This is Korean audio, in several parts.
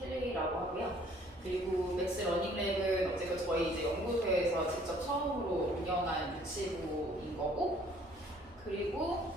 켈리라고 하고요. 그리고 맥스 러닝랩은 어쨌든 저희 이제 연구소에서 직접 처음으로 운영한 유치부인 거고, 그리고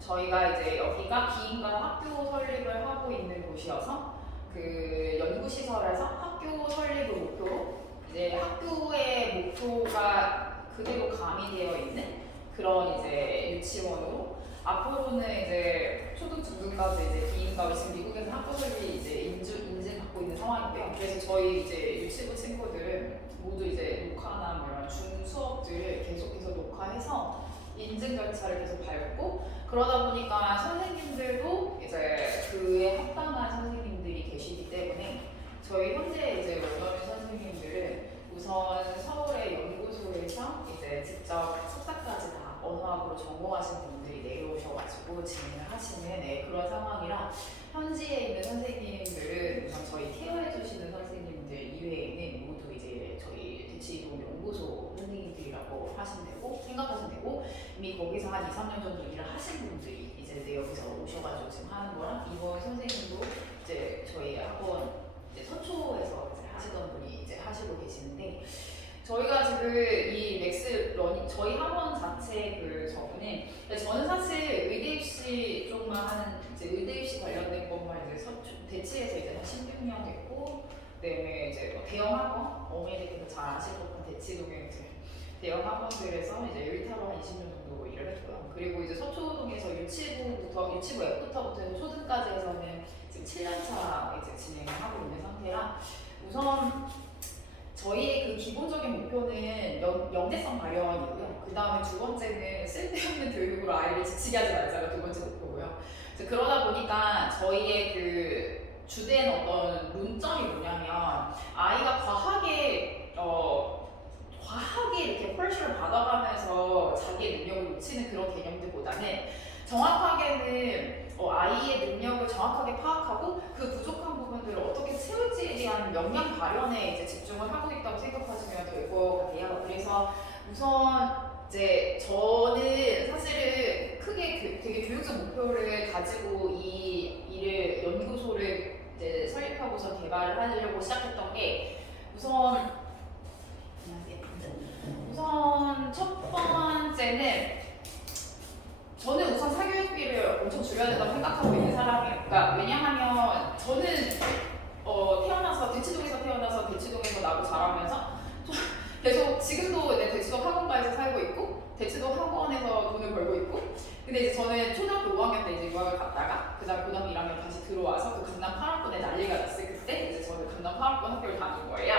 저희가 이제 여기가 비인간 학교 설립을 하고 있는 곳이어서 그 연구시설에서 학교 설립을 목표로 이제 학교의 목표가 그대로 가미되어 있는 그런 이제 유치원으로 앞으로는 이제 초등 중등까지 이제 비인가로 지금 미국에서 학교 설립이 이제 인증받고 있는 상황이고요. 그래서 저희 이제 유치부 친구들은 모두 이제 녹화나 뭐 이런 중 수업들을 계속해서 녹화해서 인증 절차를 계속 밟고, 그러다 보니까 선생님들도 이제 그에 합당한 선생님들이 계시기 때문에 저희 현재 이제 원어민 선생님들은 우선 서울의 연구소에서 이제 직접 석사까지 다 언어학으로 전공하신 분들이 내려오셔가지고 진행을 하시는 그런 상황이라, 현지에 있는 선생님들은 우선 저희 케어해주시는 선생님들 이외에는 모두 이제 저희 대치이동 연구소 선생님들이라고 하시면 되고 생각하시면 되고, 이미 거기서 한 2, 3년 정도 일을 하신 분들이 이제 여기서 오셔가지고 지금 하는 거랑, 이번 선생님도 이제 저희 학원 이제 서초에서 이제 하시던 분이 이제 하시고 계시는데, 저희가 지금 이 맥스 러닝 저희 학원 자체 그 저분은, 저는 사실 의대 입시 쪽만 하는 이제 의대 입시 관련된 것만 이제 대치에서 이제 한 16년 됐고, 그다음에 이제 뭐 대형 학원 어메리카에서 잘 아실 법한 대치동에 이제 대형 학원들에서 이제 일타로 한 20년 정도 일을 했고요. 그리고 이제 서초동에서 유치부 F부터 해서 초등까지 해서는 지금 7년차 이제 진행을 하고 있는 상태라, 우선 저희의 그 기본적인 목표는 영재성 발현이고요. 그 다음에 두 번째는 쓸데없는 교육으로 아이를 지치게 하지 말자가 두 번째 목표고요. 그러다 보니까 저희의 그 주된 어떤 논점이 뭐냐면, 아이가 과하게 이렇게 프레셔를 받아가면서 자기의 능력을 놓치는 그런 개념들보다는 정확하게는 아이의 능력을 정확하게 파악하고 그 부족한 부분들을 어떻게 채울지에 대한 역량 발현에 이제 집중을 하고 있다고 생각하시면 될 것 같아요. 그래서 우선 이제 저는 사실은 크게 되게 교육적 목표를 가지고 이 일을 연구소를 이제 설립하고서 개발을 하려고 시작했던 게, 우선 첫 번째는 저는 우선 사교육비를 엄청 줄여야 된다고 생각하고 있는 사람이에요. 그러니까 왜냐하면 저는 대치동에서 태어나서 대치동에서 나고 자라면서 계속 지금도 이제 대치동 학원가에서 살고 있고 대치동 학원에서 돈을 벌고 있고, 근데 이제 저는 초등학교 5학년 때 이제 유학을 갔다가 그다음 고등학교 1학년 다시 들어와서 그 강남 8학번에 난리가 났어요. 그때 이제 저는 강남 8학번 학교를 다닌 거예요.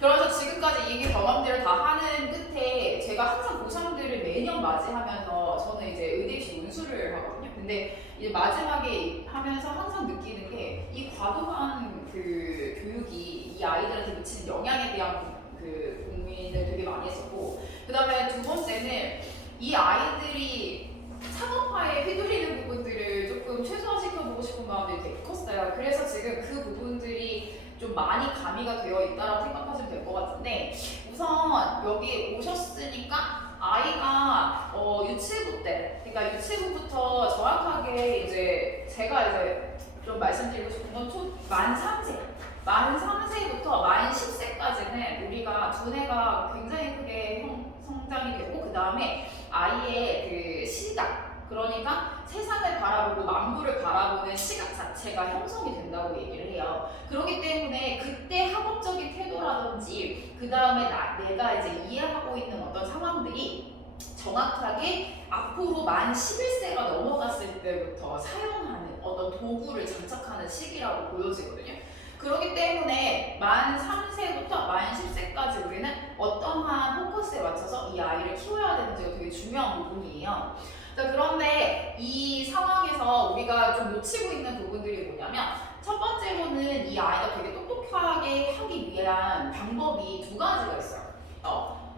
그래서 지금까지 이 경험들을 다 하는 끝에 제가 항상 고3들을 매년 맞이하면서, 저는 이제 의대 입시 논술을 하거든요. 근데 이제 마지막에 하면서 항상 느끼는 게, 이 과도한 그 교육이 이 아이들한테 미치는 영향에 대한 그 고민을 되게 많이 했었고, 그 다음에 두 번째는 이 아이들이 상업화에 휘둘리는 부분들을 조금 최소화시켜보고 싶은 마음이 되게 컸어요. 그래서 지금 그 부분들이 좀 많이 가미가 되어 있다고 생각하시면 될 것 같은데, 우선 여기 오셨으니까 아이가 유치부 때, 그러니까 유치부부터 정확하게 이제 제가 이제 좀 말씀드리고 싶은 건 만 3세부터 만 10세까지는 우리가 두뇌가 굉장히 크게 성장이 되고, 그 다음에 아이의 그 시각, 그러니까 세상을 바라보고 만물을 바라보는 시각 자체가 형성이 된다고 얘기를 해요. 그렇기 때문에 그때 학업적인 태도라든지 그 다음에 내가 이제 이해하고 있는 어떤 상황들이 정확하게 앞으로 만 11세가 넘어갔을 때부터 사용하는 어떤 도구를 장착하는 시기라고 보여지거든요. 그렇기 때문에 만 3세부터 만 10세까지 우리는 어떠한 포커스에 맞춰서 이 아이를 키워야 되는지가 되게 중요한 부분이에요. 그런데 이 상황에서 우리가 좀 놓치고 있는 부분들이 뭐냐면, 첫 번째로는 이 아이가 되게 똑똑하게 하기 위한 방법이 두 가지가 있어요.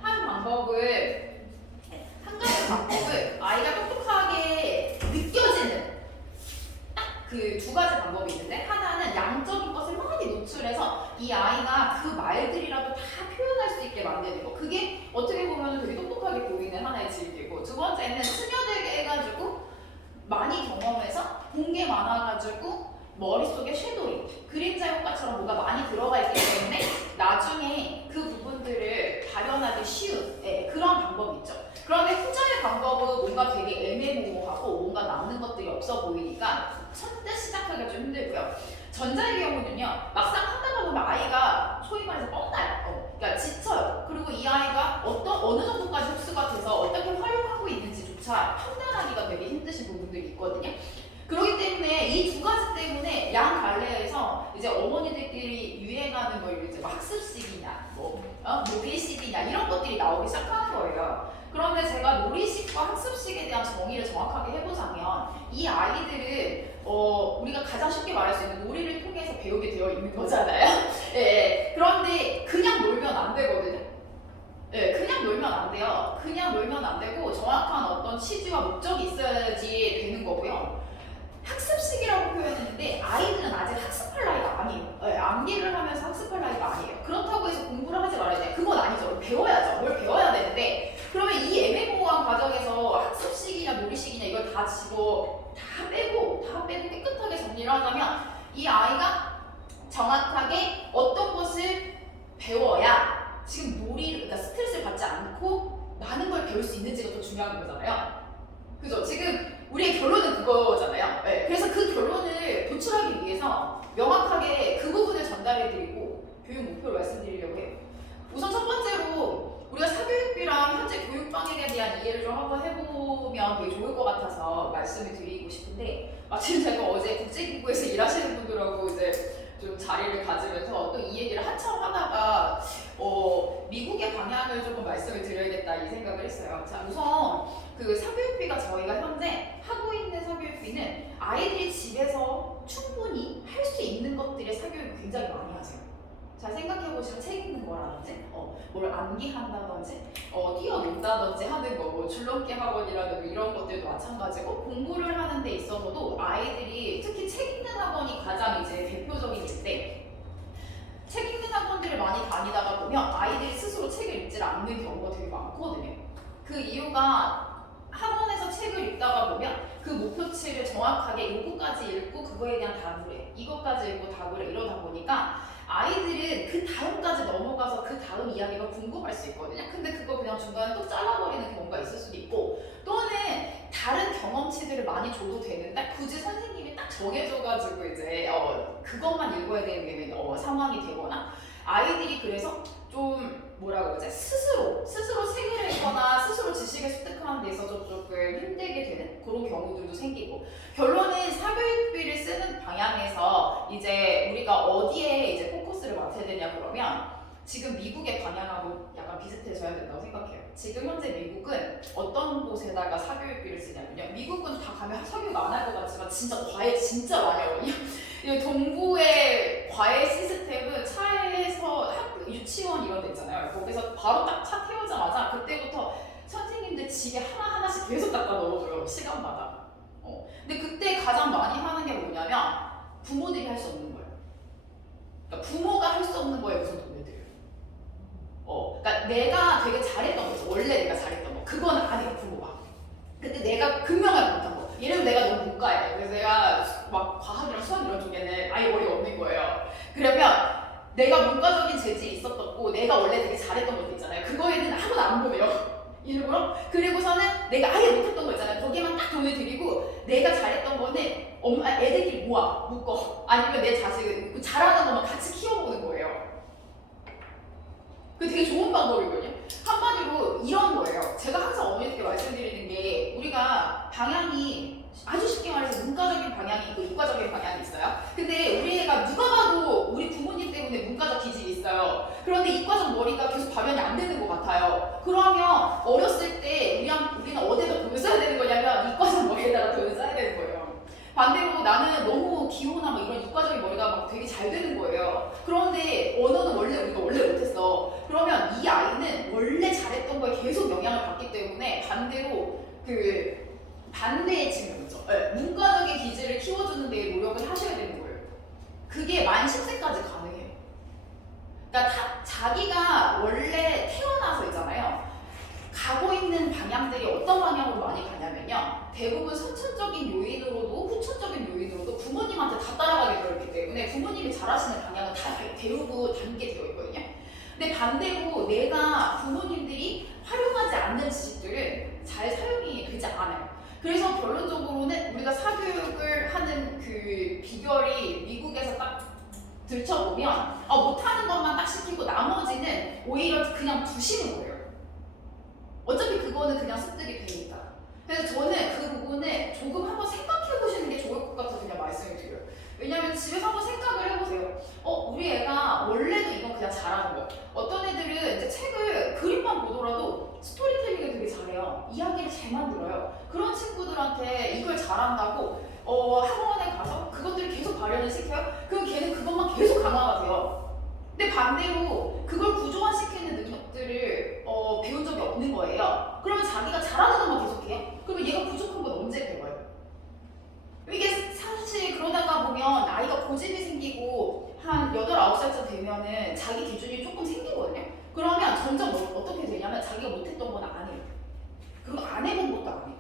한 가지 방법을 아이가 똑똑하게 느껴지는 그 두 가지 방법이 있는데, 하나는 양적인 것을 많이 노출해서 이 아이가 그 말들이라도 다 표현할 수 있게 만드는 거. 그게 어떻게 보면 되게 똑똑하게 보이는 하나의 질이고, 두 번째는 스며들게 해가지고 많이 경험해서 본 게 많아가지고 머릿속에 섀도잉, 그림자 효과처럼 뭐가 많이 들어가 있기 때문에 나중에 그 부분들을 발현하기 쉬운 그런 방법이 있죠. 그런데 후자의 방법은 뭔가 되게 애매모호하고 뭔가 남는 것들이 없어 보이니까 첫째 시작하기가 좀 힘들고요. 전자의 경우는요, 막상 한다가 보면 아이가 소위 말해서 뻥나요. 그러니까 지쳐요. 그리고 이 아이가 어느 정도까지 흡수가 돼서 어떻게 활용하고 있는지조차 판단하기가 되게 힘드신 부분들이 있거든요. 그렇기 때문에 이 두 가지 때문에 양 갈래에서 이제 어머니들끼리 유행하는 뭐 이제 학습식이냐, 놀이식이냐 이런 것들이 나오기 시작하는 거예요. 그런데 제가 놀이식과 학습식에 대한 정의를 정확하게 해보자면 이 아이들은 우리가 가장 쉽게 말할 수 있는 놀이를 통해서 배우게 되어 있는 거잖아요. 예, 그런데 그냥 놀면 안 되거든요. 네, 그냥 놀면 안 돼요. 그냥 놀면 안 되고 정확한 어떤 취지와 목적이 있어야지 되는 거고요. 학습식이라고 표현했는데 아이들은 아직 학습할 나이가 아니에요. 네, 암기를 하면서 학습할 나이가 아니에요. 그렇다고 해서 공부를 하지 말아야 돼요. 그건 아니죠. 배워야죠. 뭘 배워야 되는데 그러면 이 애매모호한 과정에서 학습식이냐 놀이식이냐 이걸 다 빼고 깨끗하게 정리를 하자면 이 아이가 정확하게 어떤 것을 배워야 지금 그러니까 스트레스를 받지 않고 많은 걸 배울 수 있는지가 더 중요한 거잖아요. 그죠? 지금 우리의 결론은 그거잖아요. 네. 그래서 그 결론을 도출하기 위해서 명확하게 그 부분을 전달해드리고 교육 목표를 말씀드리려고 해요. 우선 첫 번째로 우리가 사교육비랑 현재 교육 방향에 대한 이해를 좀 한번 해보면 되게 좋을 것 같아서 말씀을 드리고 싶은데 마침 제가 어제 국제기구에서 일하시는 분들하고 이제 좀 자리를 가지면서 또 이 얘기를 한참 하다가 미국의 방향을 조금 말씀을 드려야겠다 이 생각을 했어요. 자, 우선 그 사교육비가 저희가 현재 하고 있는 사교육비는 아이들이 집에서 충분히 할 수 있는 것들의 사교육을 굉장히 많이 하세요. 잘 생각해보시면 책 읽는 거라든지 뭘 암기한다든지 뛰어논다든지 하는 거, 뭐 줄넘기 학원이라든지 이런 것들도 마찬가지고 공부를 하는 데 있어서도 아이들이 특히 책 읽는 학원이 가장 이제 대표적인 예인데 책 읽는 학원들을 많이 다니다가 보면 아이들이 스스로 책을 읽지 않는 경우가 되게 많거든요. 그 이유가 학원에서 책을 읽다가 보면 그 목표치를 정확하게 요거까지 읽고 그거에 대한 답을 해, 이것까지 읽고 답을 해 이러다 보니까 아이들은 그 다음까지 넘어가서 그 다음 이야기가 궁금할 수 있거든요. 근데 그거 그냥 중간에 또 잘라버리는 경우가 있을 수도 있고 또는 다른 경험치들을 많이 줘도 되는데 굳이 선생님이 딱 정해줘가지고 이제 그것만 읽어야 되는 상황이 되거나 아이들이 그래서 좀 뭐라 그러지? 스스로 책을 읽거나 스스로 지식을 습득하는 데 있어서 조금 힘들게 되는 그런 경우들도 생기고 결론은 사교육비를 쓰는 방향에서 이제 우리가 어디에 이제 포커스를 맞춰야 되냐 그러면 지금 미국의 방향하고 약간 비슷해져야 된다고 생각해요. 지금 현재 미국은 어떤 곳에다가 사교육비를 쓰냐면요. 미국은 다 가면 사교육 안 할 것 같지만 진짜 과외 진짜 많이 하거든요. 동부의 과외 시스템은 차에서 유치원 이런 데 있잖아요. 거기서 바로 딱 차 태우자마자 그때부터 선생님들 집에 하나하나씩 계속 갖다 넣어줘요. 시간마다. 근데 그때 가장 많이 하는 게 뭐냐면 부모들이 할 수 없는 거예요. 그러니까 부모가 할 수 없는 거에 무슨 돈을 들여요. 그러니까 내가 되게 잘했던 거죠. 원래 내가 잘했던 거. 그건 안 해요, 부모가. 근데 내가 극명하게 못한 거. 예를 들면 내가 너무 못 가요. 그래서 내가 막 과학이랑 수학 이런 쪽에는 아예 머리가 없는 거예요. 그러면 내가 문과적인 재질이 있었고 내가 원래 되게 잘했던 것도 있잖아요. 그거에는 아무도 안 보내요. 일부러. 그리고서는 내가 아예 못했던 거 있잖아요. 거기에만 딱 돈을 드리고 내가 잘했던 거는 애들끼리 묶어. 아니면 내 자식을 잘하는 것만 같이 키워보는 거예요. 그게 되게 좋은 방법이거든요. 한마디로 이런 거예요. 제가 항상 어머니께 말씀드리는 게 우리가 방향이 아주 쉽게 말해서 문과적인 방향이 있고 이과적인 방향이 있어요. 근데 우리 애가 누가 봐도 우리 부모님 때문에 문과적 기질이 있어요. 그런데 이과적 머리가 계속 발현이 안 되는 것 같아요. 그러면 어렸을 때 우리는 어디에다 돈을 써야 되는 거냐면 이과적 머리에다가 돈을 써야 되는 거예요. 반대로 나는 너무 기호나 뭐 이런 이과적인 머리가 막 되게 잘 되는 거예요. 그런데 언어는 우리가 원래 못했어. 그러면 이 아이는 원래 잘했던 거에 계속 영향을 받기 때문에 반대로 반대의 측면이죠. 문과적인 기질을 키워주는 데 노력을 하셔야 되는 거예요. 그게 만 10세까지 가능해요. 그러니까 자기가 원래 태어나서 있잖아요. 가고 있는 방향들이 어떤 방향으로 많이 가냐면요. 대부분 선천적인 요인으로도 후천적인 요인으로도 부모님한테 다 따라가기 때문에 부모님이 잘하시는 방향은 다 배우고 담게 되어 있거든요. 근데 반대로 내가 부모님들이 활용하지 않는 지식들은 잘 사용이 되지 않아요. 그래서 결론적으로는 우리가 사교육을 하는 그 비결이 미국에서 딱 들춰보면 못하는 것만 딱 시키고 나머지는 오히려 그냥 두시는 거예요. 어차피 그거는 그냥 습득이 되니까. 그래서 저는 그 부분을 조금 한번 생각해 보시는 게 좋을 것 같아서 그냥 말씀을 드려요. 왜냐면 집에서 한번 생각을 해보세요. 우리 애가 원래도 이건 그냥 잘하는 거야. 어떤 애들은 이제 책을 그림만 보더라도 스토리텔링을 되게 잘해요. 이야기를 잘 만들어요. 그런 친구들한테 이걸 잘한다고 학원에 가서 그것들을 계속 발현을 시켜요. 그럼 걔는 그것만 계속 강화가 돼요. 근데 반대로 그걸 구조화시키는 능력들을 배운 적이 없는 거예요. 그러면 자기가 잘하는 것만 계속해요. 그러면 얘가 부족한 건 언제 배워요? 이게 사실 그러다가 보면 나이가 고집이 생기고 한 8, 9살쯤 되면은 자기 기준이 조금 생기거든요. 그러면 점점 어떻게 되냐면 자기가 못했던 건 안 해요. 그리고 안 해본 것도 안 해요.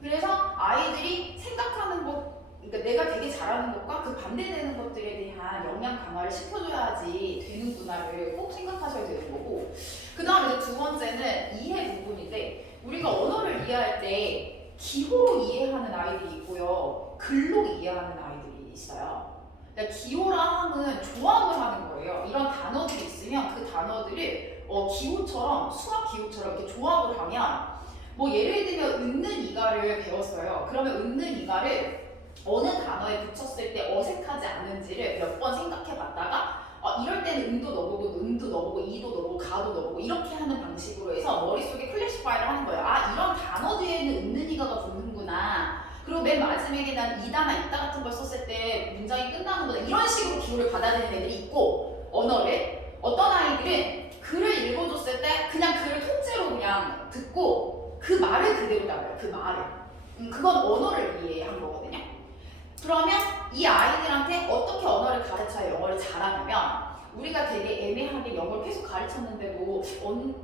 그래서 아이들이 생각하는 것, 그러니까 내가 되게 잘하는 것과 그 반대되는 것들에 대한 역량 강화를 시켜줘야지 되는구나를 꼭 생각하셔야 되는 거고, 그 다음에 두 번째는 이해 부분인데, 우리가 언어를 이해할 때 기호로 이해하는 아이들이 있고요, 글로 이해하는 아이들이 있어요. 그러니까 기호라 함은 조합을 하는 거예요. 이런 단어들이 있으면 그 단어들을 기호처럼, 수학 기호처럼 이렇게 조합을 하면, 뭐 예를 들면 은는 이가를 배웠어요. 그러면 은는 이가를 어느 단어에 붙였을 때 어색하지 않는지를 몇 번 생각해 봤다가 이럴 때는 은도 넣어보고 는도 넣어보고 이도 넣어보고 가도 넣어보고 이렇게 하는 방식으로 해서 머릿속에 클래시파이를 하는 거예요. 이런 단어 뒤에는 은는 이가가 붙는구나. 그리고 맨 마지막에 난 이다나 있다 같은 걸 썼을 때 문장이 끝나는구나. 이런 식으로 기호를 받아들이는 애들이 있고, 언어를 어떤 아이들은 글을 읽어줬을 때 그냥 글을 통째로 그냥 듣고 그 말을 그대로 따라요. 그 말을. 그건 언어를 이해한 거거든요. 그러면 이 아이들한테 어떻게 언어를 가르쳐야 영어를 잘하냐면, 우리가 되게 애매하게 영어를 계속 가르쳤는데도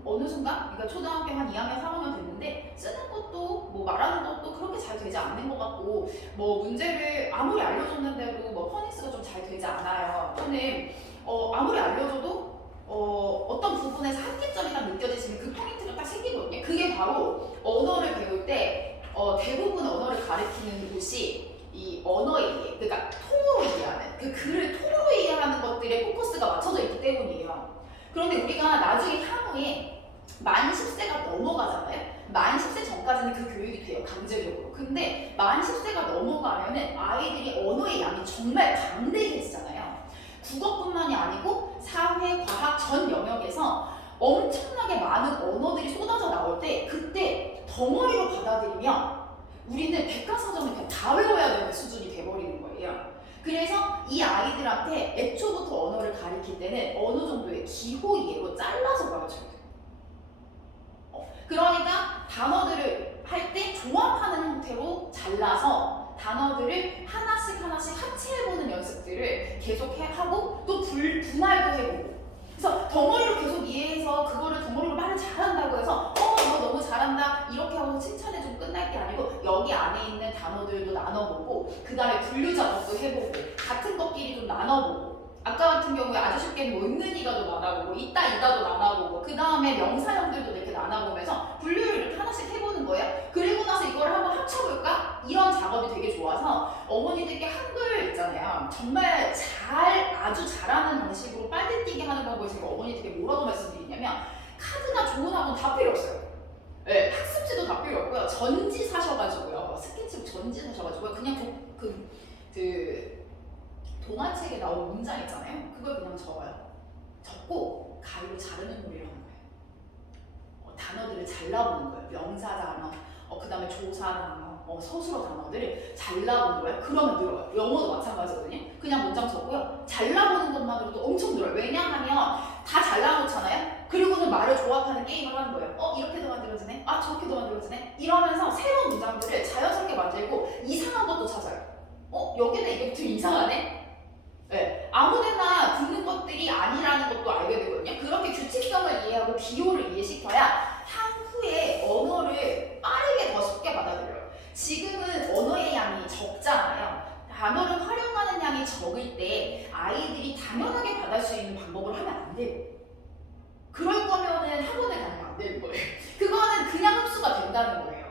어느 순간, 그러니까 초등학교 한 2학년, 3학년 됐는데 쓰는 것도 뭐 말하는 것도 그렇게 잘 되지 않는 것 같고, 뭐 문제를 아무리 알려줬는데도 뭐 퍼닉스가 좀 잘 되지 않아요. 또는 아무리 알려줘도 어떤 부분에서 한계점이 딱 느껴지시면 그 포인트가 딱 생기거든요. 그게 바로 언어를 배울 때 대부분 언어를 가르치는 곳이 이 언어의 이해, 그러니까 통으로 이해하는, 그 글을 통으로 이해하는 것들에 포커스가 맞춰져 있기 때문이에요. 그런데 우리가 나중에 향후에 만 10세가 넘어가잖아요. 만 10세 전까지는 그 교육이 돼요, 강제적으로. 근데 만 10세가 넘어가면은 아이들이 언어의 양이 정말 방대해지잖아요. 국어뿐만이 아니고 사회, 과학 전 영역에서 엄청나게 많은 언어들이 쏟아져 나올 때, 그때 덩어리로 받아들이면 우리는 백과사전을 그냥 다 외워야 되는 수준이 돼버리는 거예요. 그래서 이 아이들한테 애초부터 언어를 가르칠 때는 어느 정도의 기호 이해로 잘라서 가르쳐야 돼요. 그러니까 단어들을 할 때 조합하는 형태로 잘라서 단어들을 하나씩 합체해보는 연습들을 계속 하고, 또 분할도 해보고. 그래서 덩어리로 계속 이해해서 그거를 덩어리로 말을 잘한다고 해서 너 너무 잘한다 이렇게 하고 칭찬해주고 끝날 게 아니고, 여기 안에 있는 단어들도 나눠보고, 그 다음에 분류 작업도 해보고, 같은 것끼리 좀 나눠보고, 아까 같은 경우에 아주 쉽게 뭐 있는 이가도 나눠보고, 있다 이다도 나눠보고, 그 다음에 명사형들도 이렇게 나눠보면서 분류를 이렇게 하나씩 해보는 거예요. 그리고 나서 이걸 한번 합쳐볼까? 이런 작업이 되게 좋아서 어머니들께 한글 있잖아요. 정말 아주 잘하는 방식으로 빨리 뛰게 하는 방법을 제가 어머니들께 뭐라고 말씀드리냐면, 카드나 좋은 학원 다 필요 없어요. 네, 학습지도 다 필요 없고요. 전지 사셔가지고요. 스케치북 전지 사셔가지고요. 그냥 동화책에 나온 문장 있잖아요. 그걸 그냥 적어요. 적고 가위로 자르는 놀이를 하는 거예요. 단어들을 잘라보는 거예요. 명사 단어, 그 다음에 조사 단어, 서술어 단어들을 잘라보는 거예요. 그러면 늘어요. 영어도 마찬가지거든요. 그냥 문장 적고요. 잘라보는 것만으로도 엄청 늘어요. 왜냐하면 다 잘라놓잖아요. 그리고는 말을 조합하는 게임을 하는 거예요. 이렇게도 만들어지네? 저렇게도 만들어지네? 이러면서 새로운 문장들을 자연스럽게 만들고 이상한 것도 찾아요. 여기는 이게 좀 이상하네? 네, 아무데나 붙는 것들이 아니라는 것도 알게 되거든요. 그렇게 규칙성을 이해하고 기호를 이해시켜야 향후에 언어를 빠르게 더 쉽게 받아들여요. 지금은 언어의 양이 적잖아요. 단어를 활용하는 양이 적을 때 아이들이 당연하게 받을 수 있는 방법을 하면 안 돼요. 그럴 거면은 학원에 가면 안 되는 거예요. 그거는 그냥 흡수가 된다는 거예요.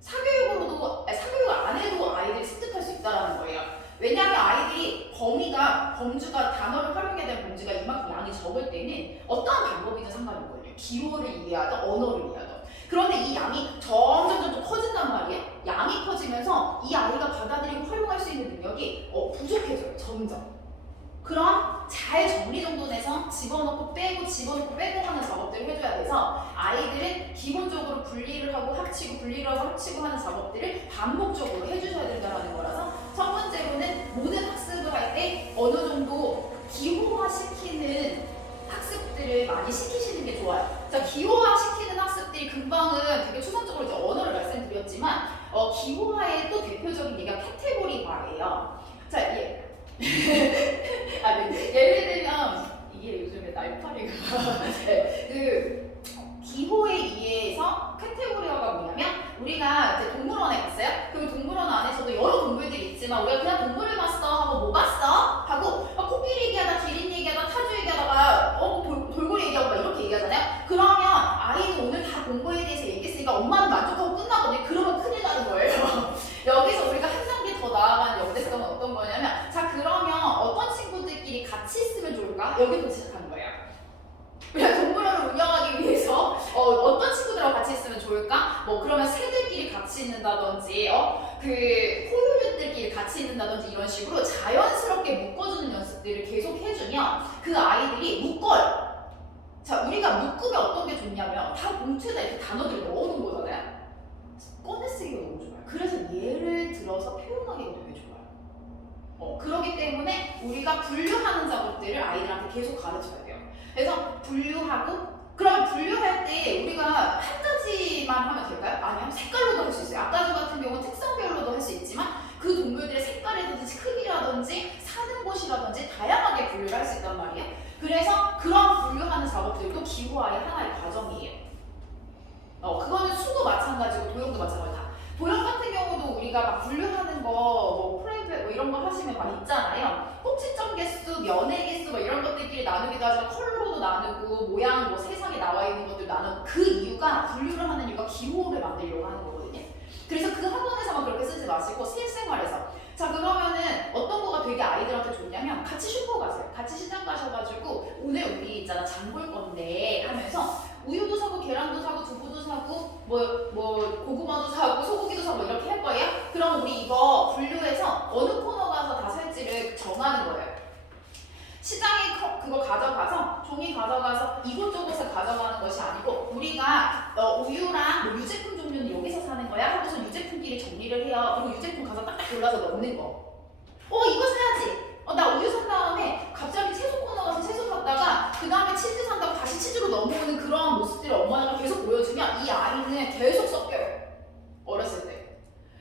사교육 안 해도 아이들이 습득할 수 있다는 거예요. 왜냐하면 아이들이 범주가 단어를 활용해야 되는 범주가 이만큼 양이 적을 때는 어떠한 방법이든 상관없거든요. 기호를 이해하든 언어를 이해하든. 그런데 이 양이 점점 커진단 말이에요. 양이 커지면서 이 아이가 받아들이고 활용할 수 있는 능력이 부족해져요. 점점. 그럼 잘 정리정돈해서 집어넣고 빼고 하는 작업들을 해줘야 돼서 아이들은 기본적으로 분리를 하고 합치고 분리를 하고 합치고 하는 작업들을 반복적으로 해주셔야 된다는 거라서 첫 번째로는 모든 학습을 할 때 어느 정도 기호화시키는 학습들을 많이 시키시는 게 좋아요. 자, 기호화시키는 학습들이 금방은 되게 추상적으로 이제 언어를 말씀드렸지만 기호화의 또 대표적인 얘기가 카테고리화예요. 자, 예를 들면 이게 요즘에 날파리가 네, 기호에 의해서 카테고리화가 뭐냐면 우리가 이제 동물원에 갔어요. 그럼 동물원 안에서도 여러 동물들이 있지만 우리가 그냥 동물을 봤어 하고 뭐 봤어? 하고 코끼리 얘기하다 기린 얘기하다 타조 얘기하다가 돌고래 얘기하고 막 이렇게 얘기하잖아요. 그러면 아이는 오늘 다 공부에 대해서 얘기했으니까 엄마는 만족하고 끝나거든요. 그러면 큰일 나는 거예요. 여기서 우리가 한 단계 더 나아가는 역대성은 어떤 거냐면 자 그러면 어떤 친구들끼리 같이 있으면 좋을까? 여기부터 시작하는 거예요. 우리가 동물원을 운영하기 위해서 어떤 친구들하고 같이 있으면 좋을까? 뭐 그러면 새들끼리 같이 있는다든지 그 포유류들끼리 같이 있는다든지 이런 식으로 자연스럽게 묶어주는 연습들을 계속 해주면 그 아이들이 묶어요. 자 우리가 묶으면 어떤 게 좋냐면 다 봉투에다 이렇게 단어들을 넣어놓은 거잖아요. 꺼내쓰기가 너무 좋아요. 그래서 예를 들어서 표현하기가 되게 좋아요. 그렇기 때문에 우리가 분류하는 작업들을 아이들한테 계속 가르쳐야 돼요. 그래서 분류하고 그럼 분류할 때 우리가 한 가지만 하면 될까요? 아니면 색깔로도 할 수 있어요. 아까 같은 경우는 특성별로도 할 수 있지만 그 동물들의 색깔이라든지 크기라든지 사는 곳이라든지 다양하게 분류를 할 수 있단 말이에요. 그래서 그런 분류하는 작업들도 기호화의 하나의 과정이에요. 그거는 수도 마찬가지고 도형도 마찬가지다. 도형 같은 경우도 우리가 막 분류하는 거, 뭐 프레임백 뭐 이런 거 하시면 많이 있잖아요. 꼭지점 개수, 면의 개수 뭐 이런 것들끼리 나누기도 하지만 컬러도 나누고 모양 뭐 세상에 나와 있는 것들 나누고 그 이유가 분류를 하는 이유가 기호를 만들려고 하는 거거든요. 그래서 그 학원에서만 그렇게 쓰지 마시고 실생활에서 자 그러면은 어떤 거가 되게 아이들한테 좋냐면 같이 슈퍼 가세요. 같이 시장 가셔가지고 오늘 우리 있잖아 장 볼 건데 하면서 우유도 사고 계란도 사고 두부도 사고 뭐 고구마도 사고 소고기도 사고 이렇게 할 거예요. 그럼 우리 이거 분류해서 어느 코너 가서 다 살지를 정하는 거예요. 시장에 그거 가져가서 종이 가져가서 이곳저곳에 가져가는 것이 아니고 우리가 우유랑 뭐 유제품 종류는 여기서 사는 거야 하고서 유제품끼리 정리를 해요. 그리고 유제품 가서 딱딱 골라서 넣는 거. 이거 사야지. 나 우유 산 다음에 갑자기 채소 코너 가서 채소 샀다가 그 다음에 치즈 산다고 다시 치즈로 넘어오는 그런 모습들을 엄마가 계속 보여주면 이 아이는 계속 섞여요. 어렸을 때.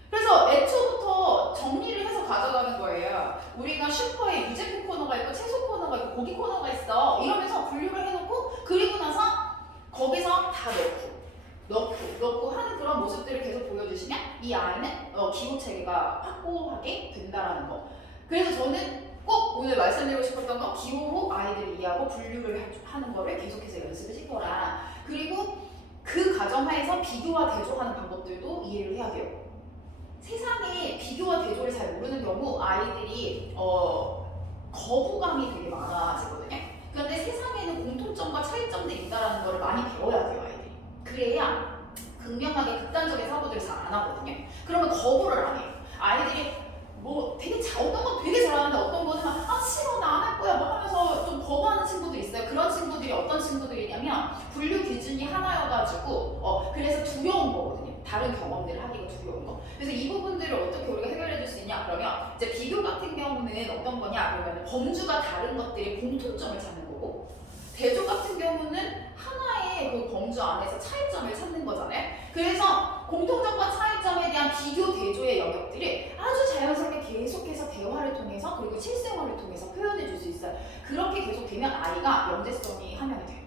그래서 애초부터 정리를 해서 가져가는 거예요. 우리가 슈퍼에 유제품 코너가 있고 채소 코너가 있고 고기 코너가 있어. 이러면서 분류를 해놓고 그리고 나서 거기서 다 넣고 하는 그런 모습들을 계속 보여주시면 이 아이는 기호 체계가 확고하게 된다라는 거. 그래서 저는 꼭 오늘 말씀드리고 싶었던 건 기호로 아이들을 이해하고 분류를 하는 거를 계속해서 연습을 시켜라. 그리고 그 과정하에서 비교와 대조하는 방법들도 이해를 해야 돼요. 세상에 비교와 대조를 잘 모르는 경우 아이들이 거부감이 되게 많아지거든요. 그런데 세상에는 공통점과 차이점들이 있다는 걸 많이 배워야 돼요, 아이들이. 그래야 극명하게 극단적인 사고들을 잘 안 하거든요. 그러면 거부를 안 해요. 아이들이 뭐 되게 어떤 건 되게 잘하는데 어떤 거는 싫어 나 안 할 거야 뭐 하면서 좀 거부하는 친구들이 있어요. 그런 친구들이 어떤 친구들이냐면 분류 기준이 하나여가지고 그래서 두려운 거거든요. 다른 경험들을 하기가 두려운 거. 그래서 이 부분들을 어떻게 우리가 해결해 줄 수 있냐 그러면 이제 비교 같은 경우는 어떤 거냐 그러면 범주가 다른 것들이 공통점을 찾는 거고 대조 같은 경우는 하나의 그 범주 안에서 차이점을 찾는 거잖아요. 그래서 공통점과 차이점에 대한 비교 대조의 영역들을 아주 자연스럽게 계속해서 대화를 통해서 그리고 실생활을 통해서 표현해 줄 수 있어요. 그렇게 계속 되면 아이가 연대성이 함양이 돼요.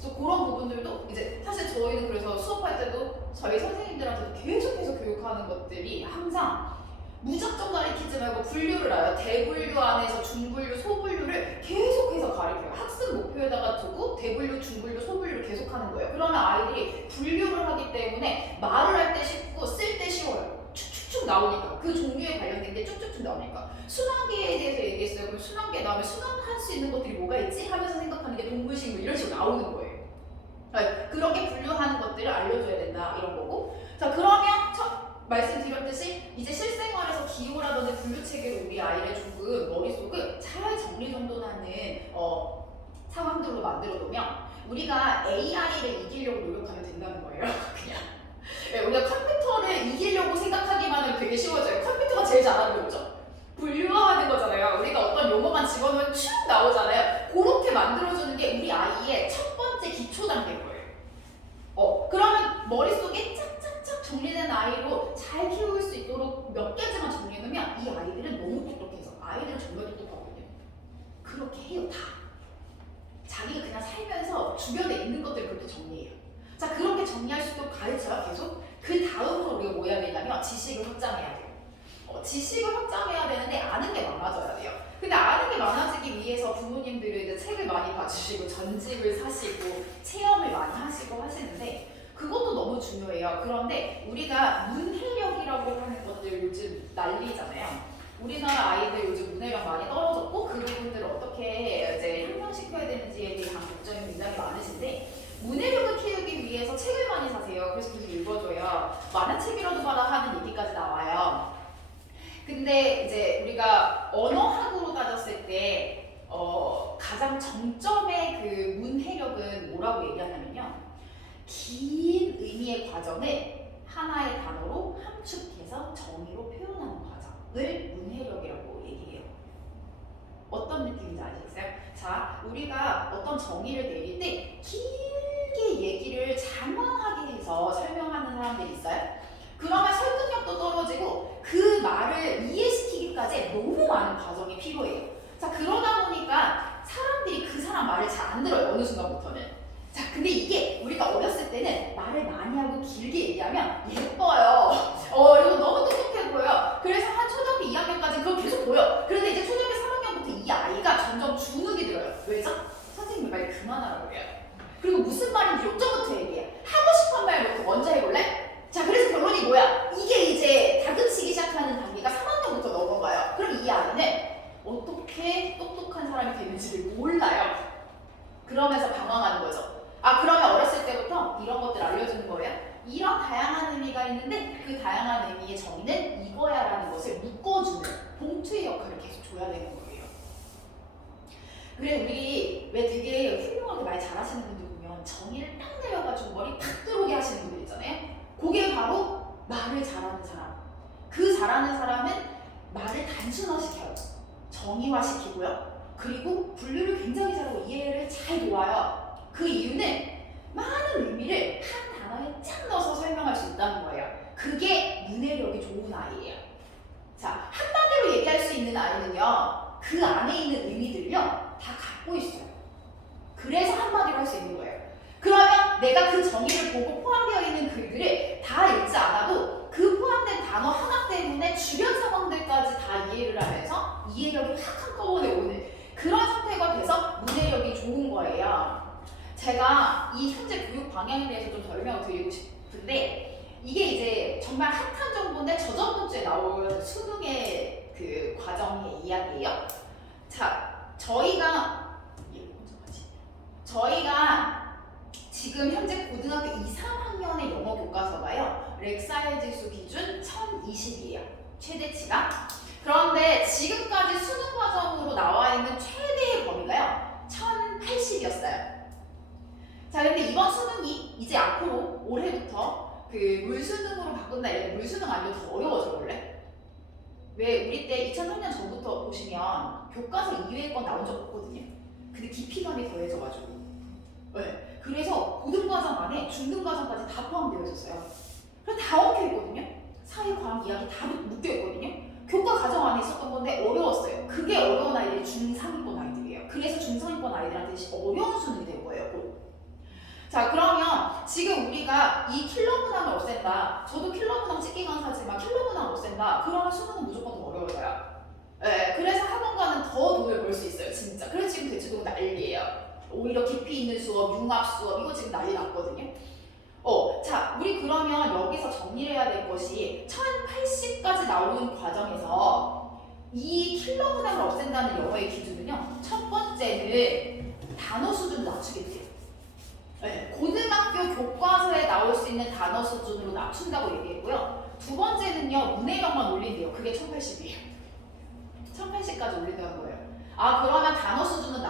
그래서 그런 부분들도 이제 사실 저희는 그래서 수업할 때도 저희 선생님들한테도 계속해서 교육하는 것들이 항상 무작정 가르치지 말고 분류를 해요. 대분류 안에서 중분류, 소분류를 계속해서 가리켜요. 학습 목표에다가 두고 대분류, 중분류, 소분류를 계속하는 거예요. 그러면 아이들이 분류를 하기 때문에 말을 할 때 쉽고 쓸 때 쉬워요. 축축축 나오니까 그 종류에 관련된 게 쭉쭉쭉 나오니까. 순환계에 대해서 얘기했어요. 그럼 순환계 나오면 순환할 수 있는 것들이 뭐가 있지? 하면서 생각하는 게 동물식물 이런 식으로 나오는 거예요. 그렇게 분류하는 것들을 알려줘야 된다 이런 거고. 자, 그러면 말씀드렸듯이 이제 실생활에서 기호라든지 분류 체계로 우리 아이를 조금 머릿속을 잘 정리정돈하는 상황들로 만들어 놓으면 우리가 AI를 이기려고 노력하면 된다는 거예요. 그냥 우리가 컴퓨터를 이기려고 생각하기만 하면 되게 쉬워져요. 컴퓨터가 제일 잘하는 게 뭐죠? 분류하는 거잖아요. 우리가 어떤 용어만 집어넣으면 쭉 나오잖아요. 그렇게 만들어주는 게 우리 아이의 첫 번째 기초 단계인 거예요. 그러면 머릿속에 짝짝짝 정리된 아이로 잘 키울 수 있도록 몇 가지만 정리해놓으면 이 아이들은 너무 똑똑해서 아이들은 정말 똑똑하거든요. 그렇게 해요. 다. 자기가 그냥 살면서 주변에 있는 것들을 그렇게 정리해요. 자, 그렇게 정리할 수 있도록 가르쳐요. 계속. 그 다음으로 우리가 뭐 해야 되냐면 지식을 확장해야 돼요. 지식을 확장해야 되는데 아는 게 많아져야 돼요. 근데 아는 게 많아지기 위해서 부모님들은 이제 책을 많이 봐주시고 전집을 사시고 체험을 많이 하시고 하시는데 그것도 너무 중요해요. 그런데 우리가 문해력이라고 하는 것들 요즘 난리잖아요. 우리나라 아이들 요즘 문해력 많이 떨어졌고 그 부분들을 어떻게 이제 향상시켜야 되는지에 대한 걱정이 굉장히 많으신데 문해력을 키우기 위해서 책을 많이 사세요. 그래서 계속 읽어줘요. 많은 책이라도 봐라 하는 얘기까지 나와요. 근데 이제 우리가 언어학으로 따졌을 때 가장 정점의 그 문해력은 뭐라고 얘기하냐면요. 긴 의미의 과정을 하나의 단어로 함축해서 정의로 표현하는 과정을 문해력이라고 얘기해요. 어떤 느낌인지 아시겠어요? 자, 우리가 어떤 정의를 내릴 때 길게 얘기를 장황하게 해서 설명하는 사람들이 있어요. 그러면 설득력도 떨어지고 그 말을 이해시키기까지 너무 많은 과정이 필요해요. 자, 그러다 보니까 사람들이 그 사람 말을 잘 안 들어요. 어느 순간부터는. 자, 근데 이게 우리가 어렸을 때는 말을 많이 하고 길게 얘기하면 예뻐요. 이거 너무 똑똑해 보여. 그래서 한 초등학교 2학년까지 그거 계속 보여. 그런데 이제 초등학교 3학년부터 이 아이가 점점 주눅이 들어요. 왜죠? 선생님이 말 그만하라고 해요. 그리고 무슨 말인지 요점부터 얘기해. 하고 싶은 말부터 먼저 해볼래? 자, 그래서 결론이 뭐야? 이게 이제 다그치기 시작하는 단계가 3학년부터 넘어가요. 그럼 이 아이는 어떻게 똑똑한 사람이 되는지를 몰라요. 그러면서 방황하는 거죠. 그러면 어렸을 때부터 이런 것들 알려주는 거예요. 이런 다양한 의미가 있는데 그 다양한 의미의 정의는 이거야라는 것을 묶어주는 봉투의 역할을 계속 줘야 되는 거예요. 그래, 우리 왜 되게 훌륭하게 말 잘하시는 분들 보면 정의를 딱 내려가지고 머리 탁 들어오게 하시는 분들 있잖아요. 그게 바로 말을 잘하는 사람. 그 잘하는 사람은 말을 단순화시켜요. 정의화시키고요. 그리고 분류를 굉장히 잘하고 이해를 잘 도와요. 그 이유는 많은 의미를 한 단어에 쫙 넣어서 설명할 수 있다는 거예요. 그게 문해력이 좋은 아이예요. 자, 한마디로 얘기할 수 있는 아이는요. 그 안에 있는 의미들을요. 다 갖고 있어요. 그래서 한마디로 할 수 있는 거예요. 그러면 내가 그 정의를 보고 포함되어 있는 글들을 다 읽지 않아도 그 포함된 단어 하나 때문에 주변 상황들까지 다 이해를 하면서 이해력이 확 한꺼번에 오는 그런 상태가 돼서 문해력이 좋은 거예요. 제가 이 현재 교육 방향에 대해서 좀 설명을 드리고 싶은데 이게 이제 정말 핫한 정보인데 저저번 주에 나온 수능의 그 과정의 이야기예요. 자, 저희가 지금 현재 고등학교 2, 3학년의 영어 교과서가요. 렉사일 지수 기준 1020이에요. 최대치가. 그런데 지금까지 수능 과정으로 나와 있는 최대의 범위가요. 1080이었어요. 자, 근데 이번 수능이 이제 앞으로 올해부터 그 물수능으로 바꾼다 이랬는데 물수능 아니면 더 어려워져 원래? 왜 우리 때 2003년 전부터 보시면 교과서 2회 건 나온 적 없거든요. 근데 깊이감이 더해져가지고 네. 그래서 고등과정 안에 중등과정까지 다 포함되어 있었어요. 그래서 다 엉켜있거든요. 사회, 과학, 이야기 다 묶여있거든요. 교과 과정 안에 있었던 건데 어려웠어요. 그게 어려운 아이들이 중3위권 아이들이에요. 그래서 중3위권 아이들한테 어려운 수능이 된 거예요. 자, 그러면 지금 우리가 이 킬러 문항을 없앤다. 저도 킬러 문항 찍기 강사지만 킬러 문항 없앤다. 그러면 수능은 무조건 더 어려워져요. 지금 난리예요. 오히려 깊이 있는 수업, 융합 수업 이거 지금 난리 났거든요. 자, 우리 그러면 여기서 정리를 해야 될 것이 1080까지 나오는 과정에서 이 킬러 문항을 없앤다는 영어의 기준은요. 첫 번째는 단어 수준 낮추겠대요. 네, 고등학교 교과서에 나올 수 있는 단어 수준으로 낮춘다고 얘기했고요. 두 번째는요. 문해력만 올린대요. 그게 1080이에요. 1080까지 올린다는 거예요. 아, 그러면 단어 수준은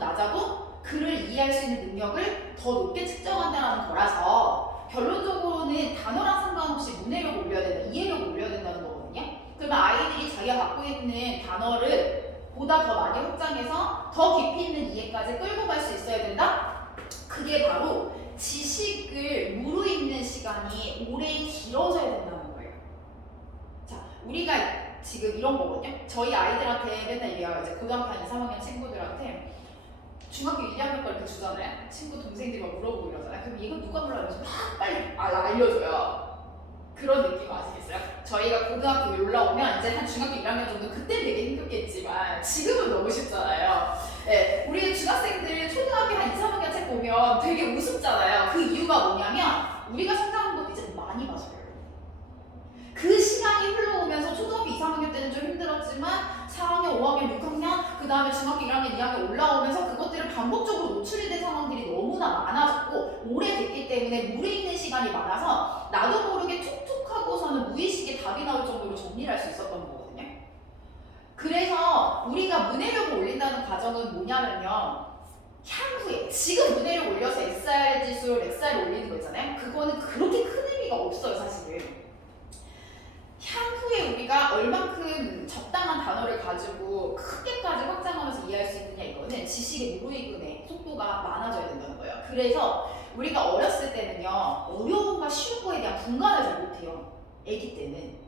낮아도 글을 이해할 수 있는 능력을 더 높게 측정한다는 거라서 결론적으로는 단어랑 상관없이 문해력을 올려야 된다, 이해력을 올려야 된다는 거거든요. 그러면 아이들이 자기가 갖고 있는 단어를 보다 더 많이 확장해서 더 깊이 있는 이해까지 끌고 갈 수 있어야 된다? 그게 바로 지식을 무르익는 시간이 오래 길어져야 된다는 거예요. 자, 우리가 지금 이런 거거든요. 저희 아이들한테 맨날 얘기해요. 이제 고등학교 한 2, 3학년 친구들한테 중학교 1, 2학년 걸 이렇게 주잖아요. 친구 동생들이 막 물어보고 이러잖아요. 그럼 이건 누가 몰라요? 막 빨리 알려줘요. 그런 느낌 아시겠어요? 저희가 고등학교에 올라오면 이제 한 중학교 1학년 정도 그때는 되게 힘들겠지만 지금은 너무 쉽잖아요. 네, 우리 중학생들 초등학교 한 2, 3학년 책 보면 되게 우습잖아요. 그 이유가 뭐냐면 우리가 성장한 것도 이제 많이 봐서요. 그 시간이 흘러오면서 초등학교 2, 3학년 때는 좀 힘들었지만 4학년, 5학년, 6학년, 그 다음에 중학교 1학년, 2학년 올라오면서 그것들을 반복적으로 노출이 된 상황들이 너무나 많아졌고 오래됐기 때문에 무르익는 시간이 많아서 나도 모르게 툭툭 하고서는 무의식에 답이 나올 정도로 정리를 할 수 있었던 거거든요. 그래서 우리가 문해력을 올린다는 과정은 뭐냐면요. 향후에 지금 문해력 올려서 SR 지수, XR을 올리는 거 있잖아요. 그거는 그렇게 큰 의미가 없어요, 사실은. 향후에 우리가 얼만큼 적당한 단어를 가지고 크게까지 확장하면서 이해할 수 있느냐 이거는 지식의 무르익음의 속도가 많아져야 된다는 거예요. 그래서 우리가 어렸을 때는요. 어려움과 쉬운 거에 대한 분간을 잘 못해요. 아기 때는.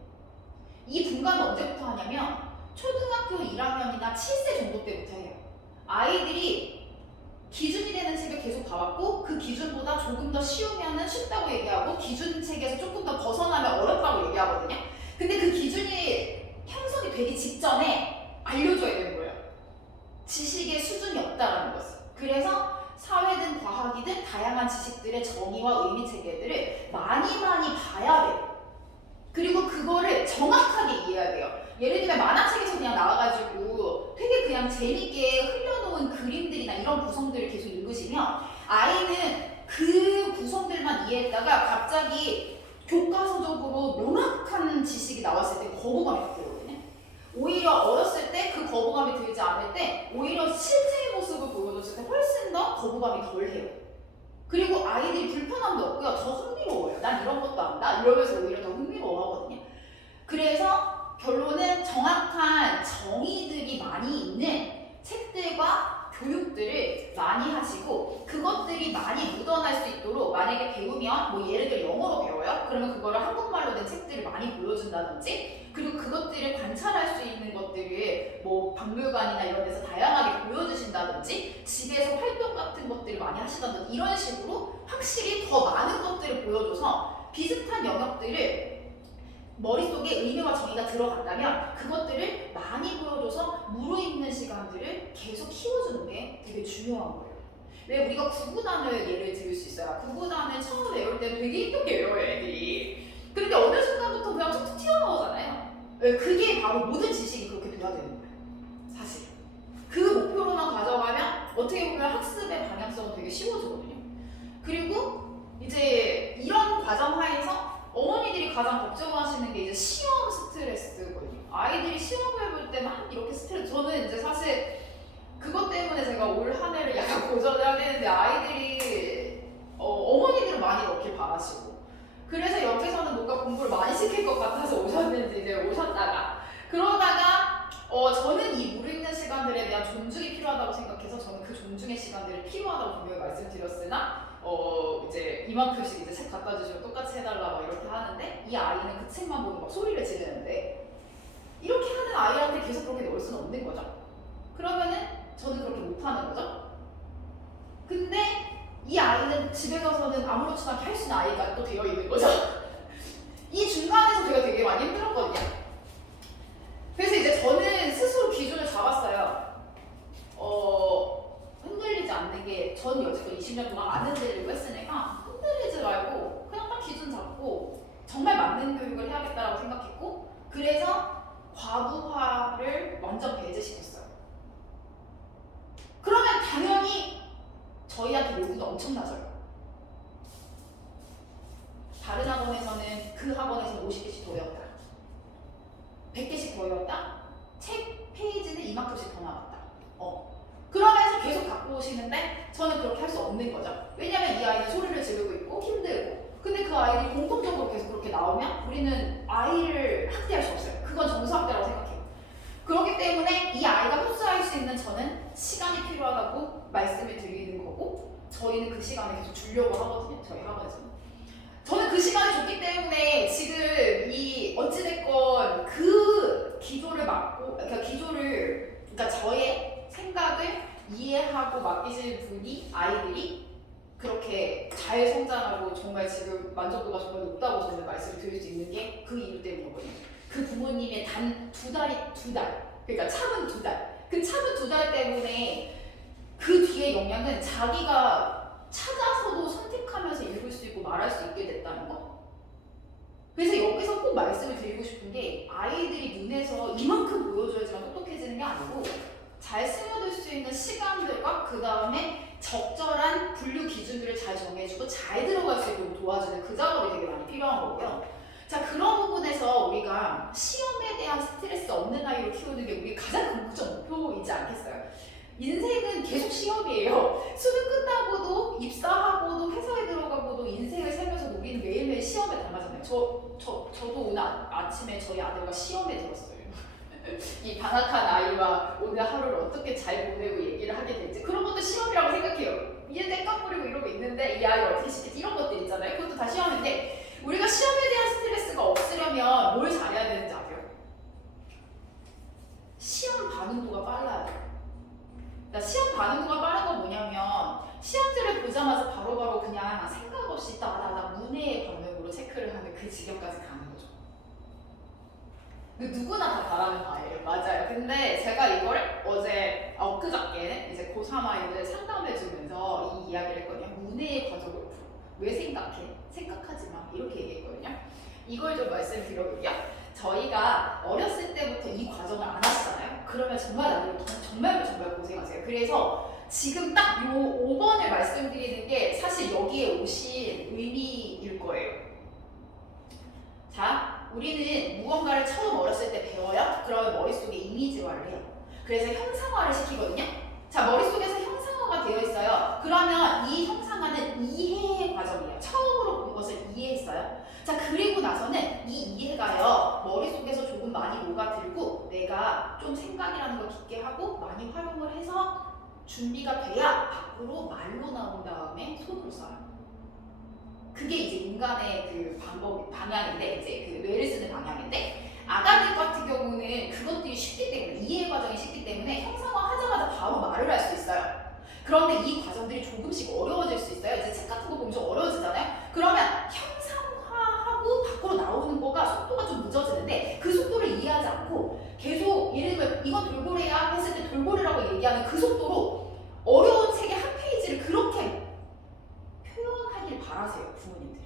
이 분간은 언제부터 하냐면 초등학교 1학년이나 7세 정도 때부터 해요. 아이들이 기준이 되는 책을 계속 봐왔고 그 기준보다 조금 더 쉬우면 쉽다고 얘기하고 기준 책에서 조금 더 벗어나면 어렵다고 얘기하거든요. 근데 그 기준이 형성이 되기 직전에 알려줘야 되는 거예요. 지식의 수준이 없다라는 것을. 그래서 사회든 과학이든 다양한 지식들의 정의와 의미 체계들을 많이 봐야 돼요. 그리고 그거를 정확하게 이해해야 돼요. 예를 들면 만화책에서 그냥 나와가지고 되게 그냥 재밌게 흘려놓은 그림들이나 이런 구성들을 계속 읽으시면 아이는 그 구성들만 이해했다가 갑자기 교과서적으로 명확한 지식이 나왔을 때 거부감이 들거든요. 오히려 어렸을 때 그 거부감이 들지 않을 때 오히려 실제의 모습을 보여줬을 때 훨씬 더 거부감이 덜해요. 그리고 아이들이 불편함도 없고요. 더 흥미로워요. 난 이런 것도 안다. 이러면서 오히려 더 흥미로워하거든요. 그래서 결론은 정확한 정의들이 많이 있는 책들과 교육들을 많이 하시고 그것들이 많이 묻어날 수 있도록 만약에 배우면 뭐 예를 들어 영어로 배워요? 그러면 그거를 한국말로 된 책들을 많이 보여준다든지 그리고 그것들을 관찰할 수 있는 것들을 뭐 박물관이나 이런 데서 다양하게 보여주신다든지 집에서 활동 같은 것들을 많이 하시다든지 이런 식으로 확실히 더 많은 것들을 보여줘서 비슷한 영역들을 머릿속에 의미와 정의가 들어간다면 그것들을 많이 보여줘서 무르익는 시간들을 계속 키워주는 게 되게 중요한 거예요. 왜 우리가 구구단을 예를 들을 수 있어요. 구구단을 처음 외울 때는 되게 힘들게 외워요, 애들이. 그런데 어느 순간부터 그냥 툭툭 튀어나오잖아요. 그게 바로 모든 지식이 그렇게 돼야 되는 거예요. 사실. 그 목표로만 가져가면 어떻게 보면 학습의 방향성은 되게 쉬워지거든요. 그리고 이제 이런 과정 하에서 어머니들이 가장 걱정하시는 게 이제 시험 스트레스거든요. 아이들이 시험을 볼 때 막 이렇게 스트레스. 저는 이제 사실 그것 때문에 제가 올 한 해를 약간 고전을 하게 되는데 아이들이 어머니들은 많이 넣길 바라시고 그래서 여기서는 뭔가 공부를 많이 시킬 것 같아서 오셨는지 이제 오셨다가 그러다가 저는 이 무르익는 시간들에 대한 존중이 필요하다고 생각해서 저는 그 존중의 시간들이 필요하다고 분명히 말씀드렸으나 이제 이만큼씩 이제 책 갖다 주시면 똑같이 해달라 막 이렇게 하는데 이 아이는 그 책만 보고 막 소리를 지르는데 이렇게 하는 아이한테 계속 그렇게 넣을 수는 없는 거죠. 그러면은 저는 그렇게 못하는 거죠. 근데 이 아이는 집에 가서는 아무렇지도 않게 할 수 있는 아이가 또 되어 있는 거죠. 이 중간에서 제가 되게 많이 힘들었거든요. 그래서 이제 저는 스스로 기준을 잡았어요. 엄청 낮아요. 다른 학원에서는 그 학원에서 50개씩 더 외웠다. 100개씩 더 외웠다. 책 페이지는 이만큼씩 더 나왔다. 그러면서 계속 갖고 오시는데 저는 그렇게 할 수 없는 거죠. 왜냐면 이 아이는 소리를 지르고 있고 힘들고. 근데 그 아이들이 공통적으로 계속 그렇게 나오면 우리는 아이를 학대할 수 없어요. 그건 정서학대라고 생각해요. 그렇기 때문에 이 아이가 흡수할 수 있는 저는 시간이 필요하다고 말씀을 드리는 거고, 저희는 그 시간을 계속 주려고 하거든요. 저희 학원에서는. 저는 그 시간을 줬기 때문에 지금 이 어찌됐건 그 기조를 맡고, 그러니까 저의 생각을 이해하고 맡기시는 분이 아이들이 그렇게 잘 성장하고 정말 지금 만족도가 정말 높다고 저는 말씀을 드릴 수 있는 게 그 이유 때문이거든요. 그 부모님의 단 두 달, 그러니까 참은 2달, 그 참은 2달 때문에 그 뒤에 영향은 자기가 찾아서도 선택하면서 읽을 수 있고 말할 수 있게 됐다는 거. 그래서 여기서 꼭 말씀을 드리고 싶은 게, 아이들이 눈에서 이만큼 보여줘야지만 똑똑해지는 게 아니고 잘 스며들 수 있는 시간들과 그 다음에 적절한 분류 기준들을 잘 정해주고 잘 들어갈 수 있도록 도와주는 그 작업이 되게 많이 필요한 거고요. 자, 그런 부분에서 우리가 시험에 대한 스트레스 없는 아이로 키우는 게 우리 가장 궁극적 목표이지 않겠어요? 인생은 계속 시험이에요. 수능 끝나고도 입사하고도 회사에 들어가고도 인생을 살면서 우리는 매일매일 시험에 당하잖아요. 저도 오늘 아침에 저희 아들과 시험에 들었어요. 이 방학한 아이와 오늘 하루를 어떻게 잘 보내고 얘기를 하게 될지, 그런 것도 시험이라고 생각해요. 얘 땡깡 부리고 이러고 있는데 이 아이를 어떻게 시킬지, 이런 것들 있잖아요. 그것도 다 시험인데, 우리가 시험에 대한 스트레스가 없으려면 뭘 잘해야 되는지 아세요? 시험 반응도가 빨라야 돼요. 그러니까 시험 반응도가 빠른 건 뭐냐면, 시험지를 보자마자 바로바로 그냥 생각 없이 따다다 문해의 반응으로 체크를 하는 그 지경까지 가는 거죠. 누구나 다 바라는 바예요. 맞아요. 근데 제가 이걸 어제, 엊그저께 이제 고3 아이들 상담해주면서 이 이야기를 했거든요. 문해의 과정을 풀어. 왜 생각해? 생각하지 마. 이렇게 얘기했거든요. 이걸 좀 말씀드려볼게요. 저희가 어렸을 때부터 이 과정을 안 하시잖아요. 그러면 정말 정말 고생하세요. 그래서 지금 딱 요 5번을 말씀드리는 게 사실 여기에 오신 의미일 거예요. 자, 우리는 무언가를 처음 어렸을 때 배워요. 그러면 머릿속에 이미지화를 해요. 그래서 형상화를 시키거든요. 자, 머릿속에서 형상화가 되어 있어요. 그러면 이 형상화는 이해의 과정이에요. 처음으로 본 것을 이해했어요. 자, 그리고 나서는 이 이해가요, 머릿속에서 조금 많이 녹아들고 내가 좀 생각이라는 걸 깊게 하고 많이 활용을 해서 준비가 돼야 밖으로 말로 나온 다음에 손으로 써요. 그게 이제 인간의 그 방향인데, 이제 그 뇌를 쓰는 방향인데, 아가들 같은 경우는 그것들이 쉽기 때문에, 이해 과정이 쉽기 때문에 형상화 하자마자 바로 말을 할 수 있어요. 그런데 이 과정들이 조금씩 어려워질 수 있어요. 이제 책 같은 거 보면 좀 어려워지잖아요. 그러면 형상화하고 밖으로 나오는 거가 속도가 좀 늦어지는데, 그 속도를 이해하지 않고 계속, 예를 들면 이건 돌고래야 했을 때 돌고래라고 얘기하는 그 속도로 어려운 책의 한 페이지를 그렇게 표현하길 바라세요, 부모님들이.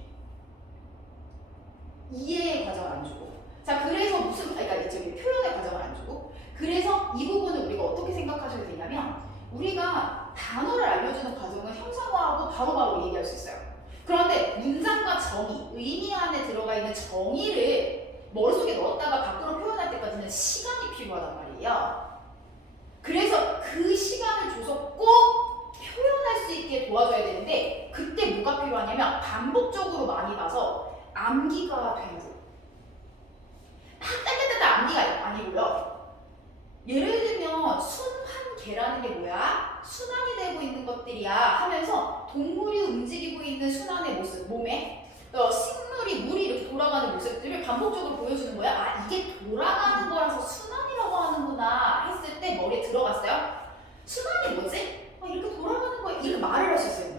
이해의 과정을 안 주고. 자, 그래서 그러니까 저기 표현의 과정을 안 주고. 그래서 이 부분을 우리가 어떻게 생각하셔야 되냐면, 우리가 단어를 알려주는 과정은 형상화하고 바로바로 얘기할 수 있어요. 그런데 문장과 정의, 의미 안에 들어가 있는 정의를 머릿속에 넣었다가 밖으로 표현할 때까지는 시간이 필요하단 말이에요. 그래서 그 시간을 줘서 꼭 표현할 수 있게 도와줘야 되는데, 그때 뭐가 필요하냐면 반복적으로 많이 봐서 암기가 돼야 돼요. 따따따따 암기가 아니고요. 예를 들면 순환계라는 게 뭐야? 순환이 되고 있는 것들이야 하면서 동물이 움직이고 있는 순환의 모습, 몸에 식물이, 물이 이렇게 돌아가는 모습들을 반복적으로 보여주는 거야. 아, 이게 돌아가는 거라서 순환이라고 하는구나 했을 때 머리에 들어갔어요? 순환이 뭐지? 이렇게 돌아가는 거야. 이렇게 말을 할 수 있어요.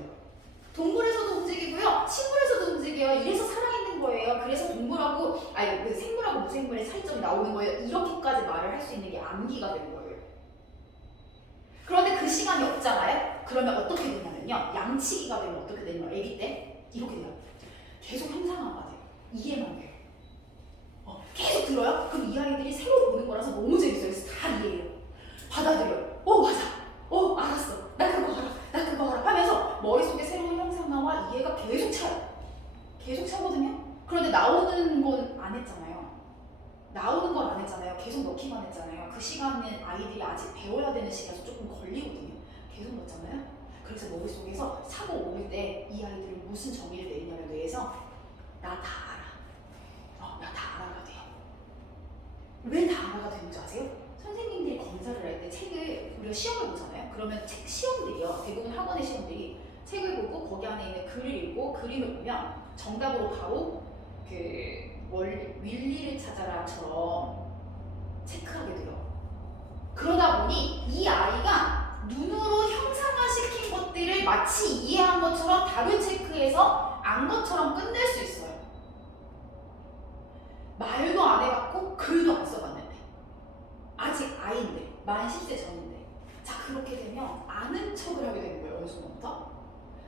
동물에서도 움직이고요, 식물에서도 움직여요. 이래서 살아있는 거예요. 그래서 동물하고, 그 생물하고 무생물의 차이점이 나오는 거예요. 이렇게까지 말을 할 수 있는 게 암기가 되는 거예요. 그런데 그 시간이 없잖아요? 그러면 어떻게 되냐면요, 양치기가 되면 어떻게 되냐면, 아기 때 이렇게 돼요. 계속 형상화가 돼요. 이해만 돼요. 계속 들어요? 그럼 이 아이들이 새로 보는 거라서 너무 재밌어요. 그래서 다 이해해요. 받아들여요. 맞아. 알았어. 나 그거 알아. 하면서 머릿속에 새로운 그 시간은 아이들이 아직 배워야 되는 시간에서 조금 걸리거든요. 계속 넣잖아요. 그래서 머릿속에서 사고 올 때 이 아이들은 무슨 정의를 내리냐면 뇌에서 나 다 알아. 나 다 알아야 돼요. 왜 다 알아가 되는지 아세요? 선생님들이 검사를 할 때 책을 우리가 시험을 보잖아요. 그러면 책 시험들이요. 대부분 학원의 시험들이 책을 보고 거기 안에 있는 글을 읽고 그림을 보면 정답으로 바로 윌리를 찾아라처럼 체크하게 돼요. 그러다 보니 이 아이가 눈으로 형상화시킨 것들을 마치 이해한 것처럼 답을 체크해서 안 것처럼 끝낼 수 있어요. 말도 안 해봤고 글도 안 써봤는데 아직 아이인데 만 10세 전인데 자 그렇게 되면 아는 척을 하게 되는 거예요. 어느 순간부터.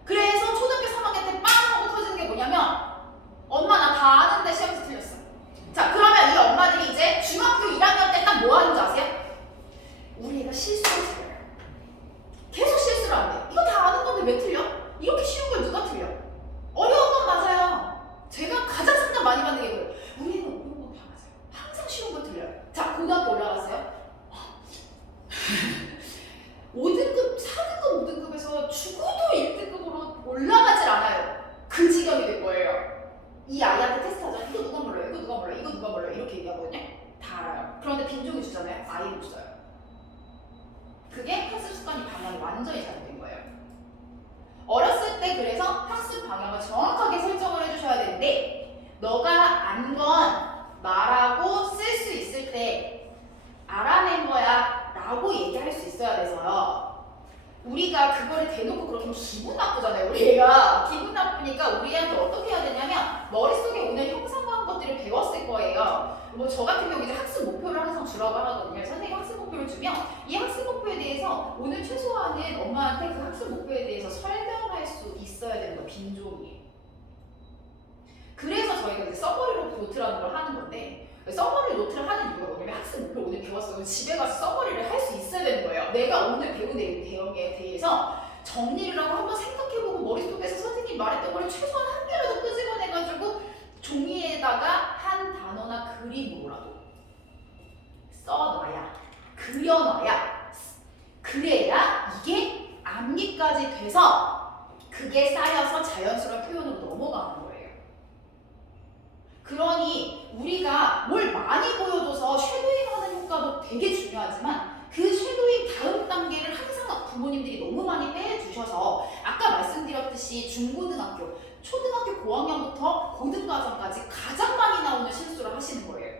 그래서 초등학교 3학년 때 빵 하고 터지는 게 뭐냐면 엄마 나 다 아는데 시험에서 틀렸어. 자 그러면 이 엄마들이 이제 중학교 1학년 때 딱 뭐 하는 줄 아세요? 우리 애가 실수를 잘해요. 계속 실수를 안 돼. 이거 다 아는 건데 왜 틀려? 이렇게 쉬운 걸 누가 틀려? 어려운 건 맞아요. 제가 가장 상담 많이 받는 게 뭐예요? 우리 애는 어려운 건 다 맞아요. 항상 쉬운 걸 틀려요. 자 고등학교 올라갔어요. 5등급, 4등급, 5등급에서 죽어도 1등급으로 올라가질 않아요. 그 지경이 될 거예요. 이 아이한테 테스트하자. 이거 누가 몰라요? 이거 누가 몰라요? 이거 누가 몰라요? 이렇게 얘기하거든요. 다 알아요. 그런데 빈종이 주잖아요. 아예 못 써요. 그게 학습 습관이 방향이 완전히 잘못된 거예요. 어렸을 때 그래서 학습 방향을 정확하게 설정을 해주셔야 되는데 너가 안 건 말하고 쓸 수 있을 때 알아낸 거야 라고 얘기할 수 있어야 돼서요. 우리가 그거를 대놓고 그렇게 하면 기분 나쁘잖아요. 우리 애가 기분 나쁘니까 우리 애한테 어떻게 해야 되냐면 머릿속에 오늘 형상화한 것들을 배웠을 거예요. 뭐 저 같은 경우 이제 학습 목표를 항상 주라고 하거든요. 선생님 학습 목표를 주면 이 학습 목표에 대해서 오늘 최소한은 엄마한테 그 학습 목표에 대해서 설명할 수 있어야 되는 거 빈종이에요. 그래서 저희가 이제 서머리 노트라는 걸 하는 건데 서머리 노트를 하는 이유가 뭐냐면 학습 목표를 오늘 배웠어. 집에 가서 서머리를 할 수 있어야 되는 거예요. 내가 오늘 배운 내용에 대해서 정리를 하고 한번 생각해보고 머릿속에서 선생님 말했던 걸 최소한 한 개라도 끄집어내가지고 종이에다가 한 단어나 그림으로라도 써놔야, 그려놔야, 그래야 이게 암기까지 돼서 그게 쌓여서 자연스러운 표현으로 넘어가는 거예요. 그러니 우리가 뭘 많이 보여줘서 쉐도잉하는 효과도 되게 중요하지만 그 쉐도잉 다음 단계를 항상 부모님들이 너무 많이 빼주셔서 아까 말씀드렸듯이 중고등학교, 초등학교 고학년부터 고등과정까지 가장 많이 나오는 실수를 하시는 거예요.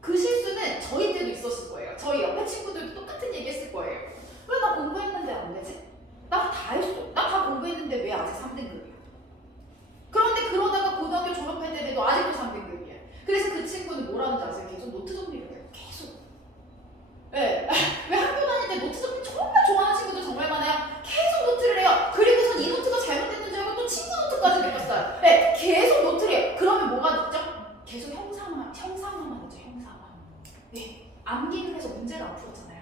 그 실수는 저희 때도 있었을 거예요. 저희 옆에 친구들도 똑같은 얘기 했을 거예요. 왜 나 공부했는데 안 되지? 나 다 했어. 나 다 공부했는데 왜 아직 3등급이야? 그런데 그러다가 고등학교 졸업할 때 돼도 아직도 3등급이야. 그래서 그 친구는 뭐라는지 아세요? 계속 노트 정리를 해요. 계속. 네. 왜 학교 다닐 때 노트 정리 정말 좋아하는 친구들 정말 많아요. 계속 노트를 해요. 그리고선 이 노트가 잘못됐는 줄 알고 또 친구 노트까지 내렸어요. 네. 계속 노트를 해요. 그러면 뭐가 늦죠? 계속 형상화만 하죠. 형상화. 네. 암기를 해서 문제를 안 풀었잖아요.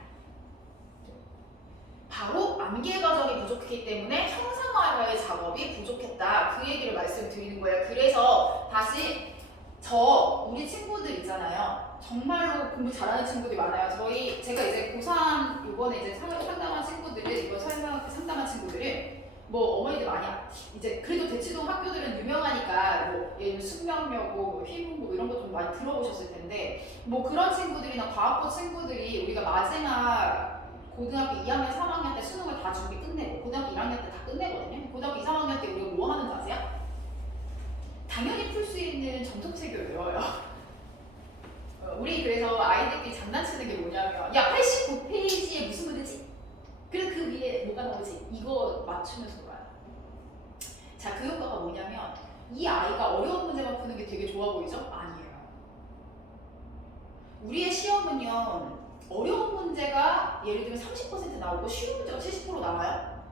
바로 암기 과정이 부족했기 때문에 형상화의 작업이 부족했다. 그 얘기를 말씀드리는 거예요. 그래서 다시 우리 친구들 있잖아요. 정말로 공부 잘하는 친구들이 많아요. 제가 이제 고3 이번에 이제 상담한 친구들을 이번 상담한 친구들을 뭐 어머니들 많이 이제 그래도 대치동 학교들은 유명하니까 뭐 예를 숙명여고, 뭐 휘문고 이런 거 좀 많이 들어보셨을 텐데 뭐 그런 친구들이나 과학고 친구들이 우리가 마지막 고등학교 2학년, 3학년 때 수능을 다 준비 끝내고 고등학교 1학년 때 다 끝내거든요. 고등학교 2, 3학년 때 우리가 뭐 하는지 아세요? 당연히 풀 수 있는 점토책을 외워요. 우리 그래서 아이들끼리 장난치는 게 뭐냐면 야 89페이지에 무슨 문제지? 그래서 그 위에 뭐가 나오지? 이거 맞추면서 놀아요. 자, 그 효과가 뭐냐면 이 아이가 어려운 문제만 푸는 게 되게 좋아 보이죠? 아니에요. 우리의 시험은요 어려운 문제가 예를 들면 30% 나오고 쉬운 문제가 70% 나와요.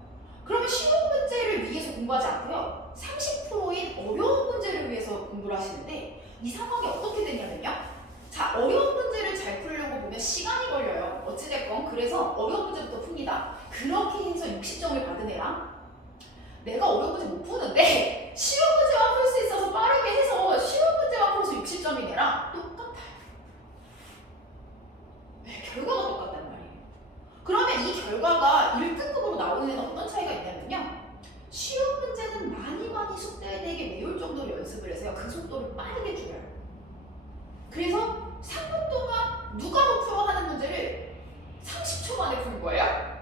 그러면 쉬운 문제를 위해서 공부하지 않고요 30%인 어려운 문제를 위해서 공부를 하시는데 이 상황이 어떻게 되냐면요 자, 어려운 문제를 잘 풀려고 보면 시간이 걸려요. 어찌됐건 그래서 어려운 문제부터 풉니다. 그렇게 해서 60점을 받은 애랑 내가 어려운 문제 못 푸는데 쉬운 문제만 풀 수 있어서 빠르게 해서 쉬운 문제만 풀어서 60점인 애랑 똑같아요. 네. 결과가 똑같단 말이에요. 그러면 이 결과가 1등급으로 나오는 애는 어떤 차이가 있냐면요. 쉬운 문제는 많이 숙달되게 외울 정도로 연습을 해서요. 그 속도를 빠르게 줄여요. 그래서 3분 동안 누가로 풀어 하는 문제를 30초 만에 푸는 거예요.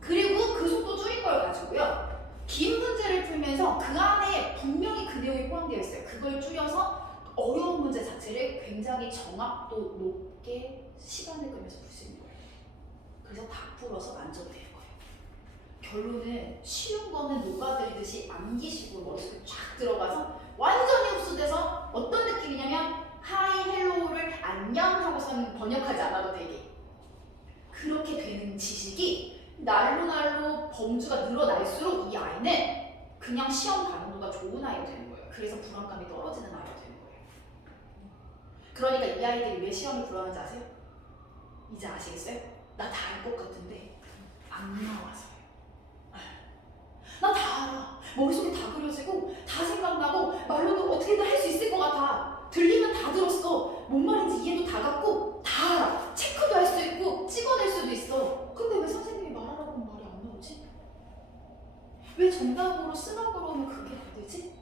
그리고 그 속도 줄인 걸 가지고요. 긴 문제를 풀면서 그 안에 분명히 그 내용이 포함되어 있어요. 그걸 줄여서 어려운 문제 자체를 굉장히 정확도 높게 시간을 끌면서 풀 수 있는 거예요. 그래서 다 풀어서 만져도 되는 거예요. 결론은 쉬운 거는 녹아들듯이 암기식으로 머릿속에 쫙 들어가서 완전히 흡수돼서 어떤 느낌이냐면 하이 헬로우를 안녕 하고선 번역하지 않아도 되게 그렇게 되는 지식이 날로 범주가 늘어날수록 이 아이는 그냥 시험 반응도가 좋은 아이가 되는 거예요. 그래서 불안감이 떨어지는 아이가 되는 거예요. 그러니까 이 아이들이 왜 시험을 불안한지 아세요? 이제 아시겠어요? 나 다 알 것 같은데 안 나와서요. 나 다 알아. 머릿속에 다 그려지고 다 생각나고 말로도 어떻게든 할 수 있을 것 같아. 들리면 다 들었어. 뭔 말인지 이해도 다 갔고 다 알아. 체크도 할 수 있고 찍어낼 수도 있어. 근데 왜 선생님이 말하라고 말이 안 나오지? 왜 정답으로 쓰라고 하면 그게 안 되지?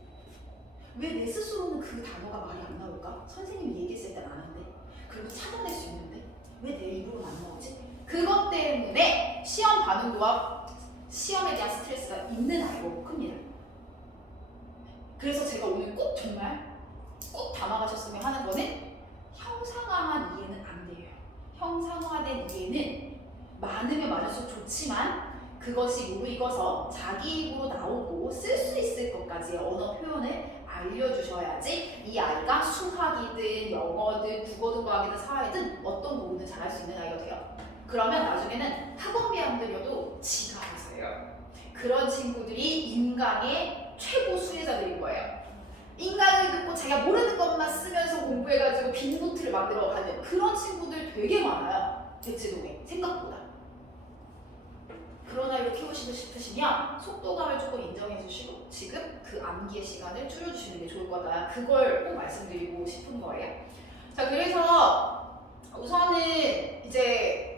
왜 내 스스로는 그 단어가 말이 안 나올까? 선생님이 얘기했을 땐 아는데 그리고 찾아낼 수 있는데 왜 내 입으로는 안 나오지? 그것 때문에 시험 반응도와 시험에 대한 스트레스가 있는 아이고 큽니다. 그래서 제가 오늘 꼭 정말 꼭 담아가셨으면 하는 거는 형상화한 이해는 안 돼요. 형상화된 이해는 많으면 많을수록 좋지만 그것이 무르익어서 자기 입으로 나오고 쓸 수 있을 것까지의 언어 표현을 알려주셔야지 이 아이가 수학이든 영어든 국어든 과학이든 사회든 어떤 부분을 잘할 수 있는 아이가 돼요. 그러면 나중에는 학원비 안 들여도 지가 알아서 해요. 그런 친구들이 인강의 최고 수혜자들인 거예요. 인강을 듣고 자기가 모르는 것만 쓰면서 공부해가지고 빈 노트를 만들어가는 그런 친구들 되게 많아요. 대치동에 생각보다. 그런 아이로 키우시고 싶으시면 속도감을 조금 인정해 주시고 지금 그 암기의 시간을 줄여주시는 게 좋을 거다. 그걸 꼭 말씀드리고 싶은 거예요. 자, 그래서 우선은 이제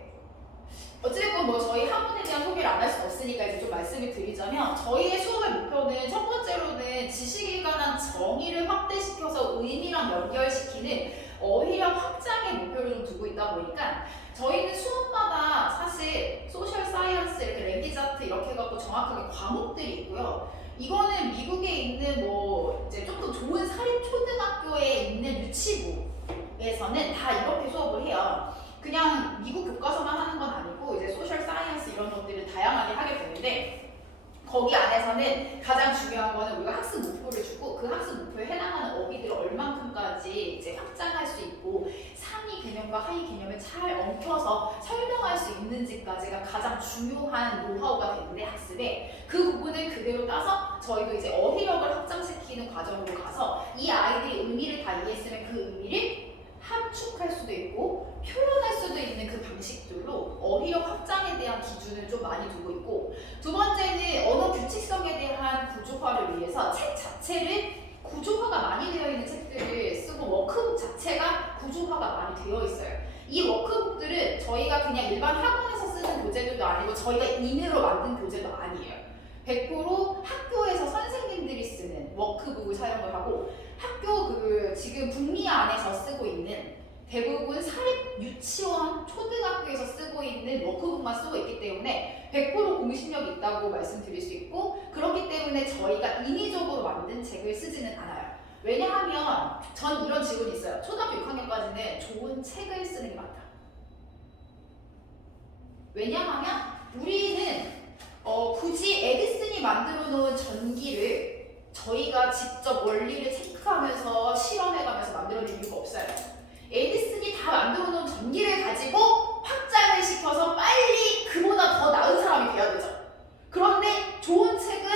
어쨌든 뭐 저희 학원에 대한 소개를 안 할 수 없으니까 이제 좀 말씀을 드리자면 저희의 수업의 목표는 첫 번째로는 지식에 관한 정의를 확대시켜서 의미랑 연결시키는 어휘력 확장의 목표를 좀 두고 있다 보니까 저희는 수업마다 사실 소셜 사이언스 이렇게 랭귀지 아트 이렇게 해갖고 정확하게 과목들이 있고요. 이거는 미국에 있는 뭐 이제 조금 좋은 사립 초등학교에 있는 유치부에서는 다 이렇게 수업을 해요. 그냥 미국 교과서만 하는 건 아니고 이제 소셜 사이언스 이런 것들을 다양하게 하게 되는데 거기 안에서는 가장 중요한 거는 우리가 학습 목표를 주고 그 학습 목표에 해당하는 어휘들을 얼만큼까지 이제 확장할 수 있고 상위 개념과 하위 개념을 잘 엉켜서 설명할 수 있는지까지가 가장 중요한 노하우가 되는데 학습에 그 부분을 그대로 따서 저희도 이제 어휘력을 확장시키는 과정으로 가서 이 아이들이 의미를 다 이해했으면 그 의미를 함축할 수도 있고 표현할 수도 있는 그 방식들로 어휘력 확장에 대한 기준을 좀 많이 두고 있고 두 번째는 언어 규칙성에 대한 구조화를 위해서 책 자체를 구조화가 많이 되어 있는 책들을 쓰고 워크북 자체가 구조화가 많이 되어 있어요. 이 워크북들은 저희가 그냥 일반 학원에서 쓰는 교재들도 아니고 저희가 인으로 만든 교재도 아니에요. 100% 학교에서 선생님들이 쓰는 워크북을 사용을 하고 학교 그 지금 북미 안에서 쓰고 있는 대부분 사립 유치원, 초등학교에서 쓰고 있는 워크북만 쓰고 있기 때문에 100% 공신력이 있다고 말씀드릴 수 있고 그렇기 때문에 저희가 인위적으로 만든 책을 쓰지는 않아요. 왜냐하면 전 이런 질문이 있어요. 초등학교 6학년까지는 좋은 책을 쓰는 게 맞다. 왜냐하면 우리는 굳이 에디슨이 만들어 놓은 전기를 저희가 직접 원리를 체크하면서 실험해가면서 만들어낼 이유가 없어요. 에디슨이 다 만들어 놓은 전기를 가지고 확장을 시켜서 빨리 그보다 더 나은 사람이 돼야 되죠. 그런데 좋은 책은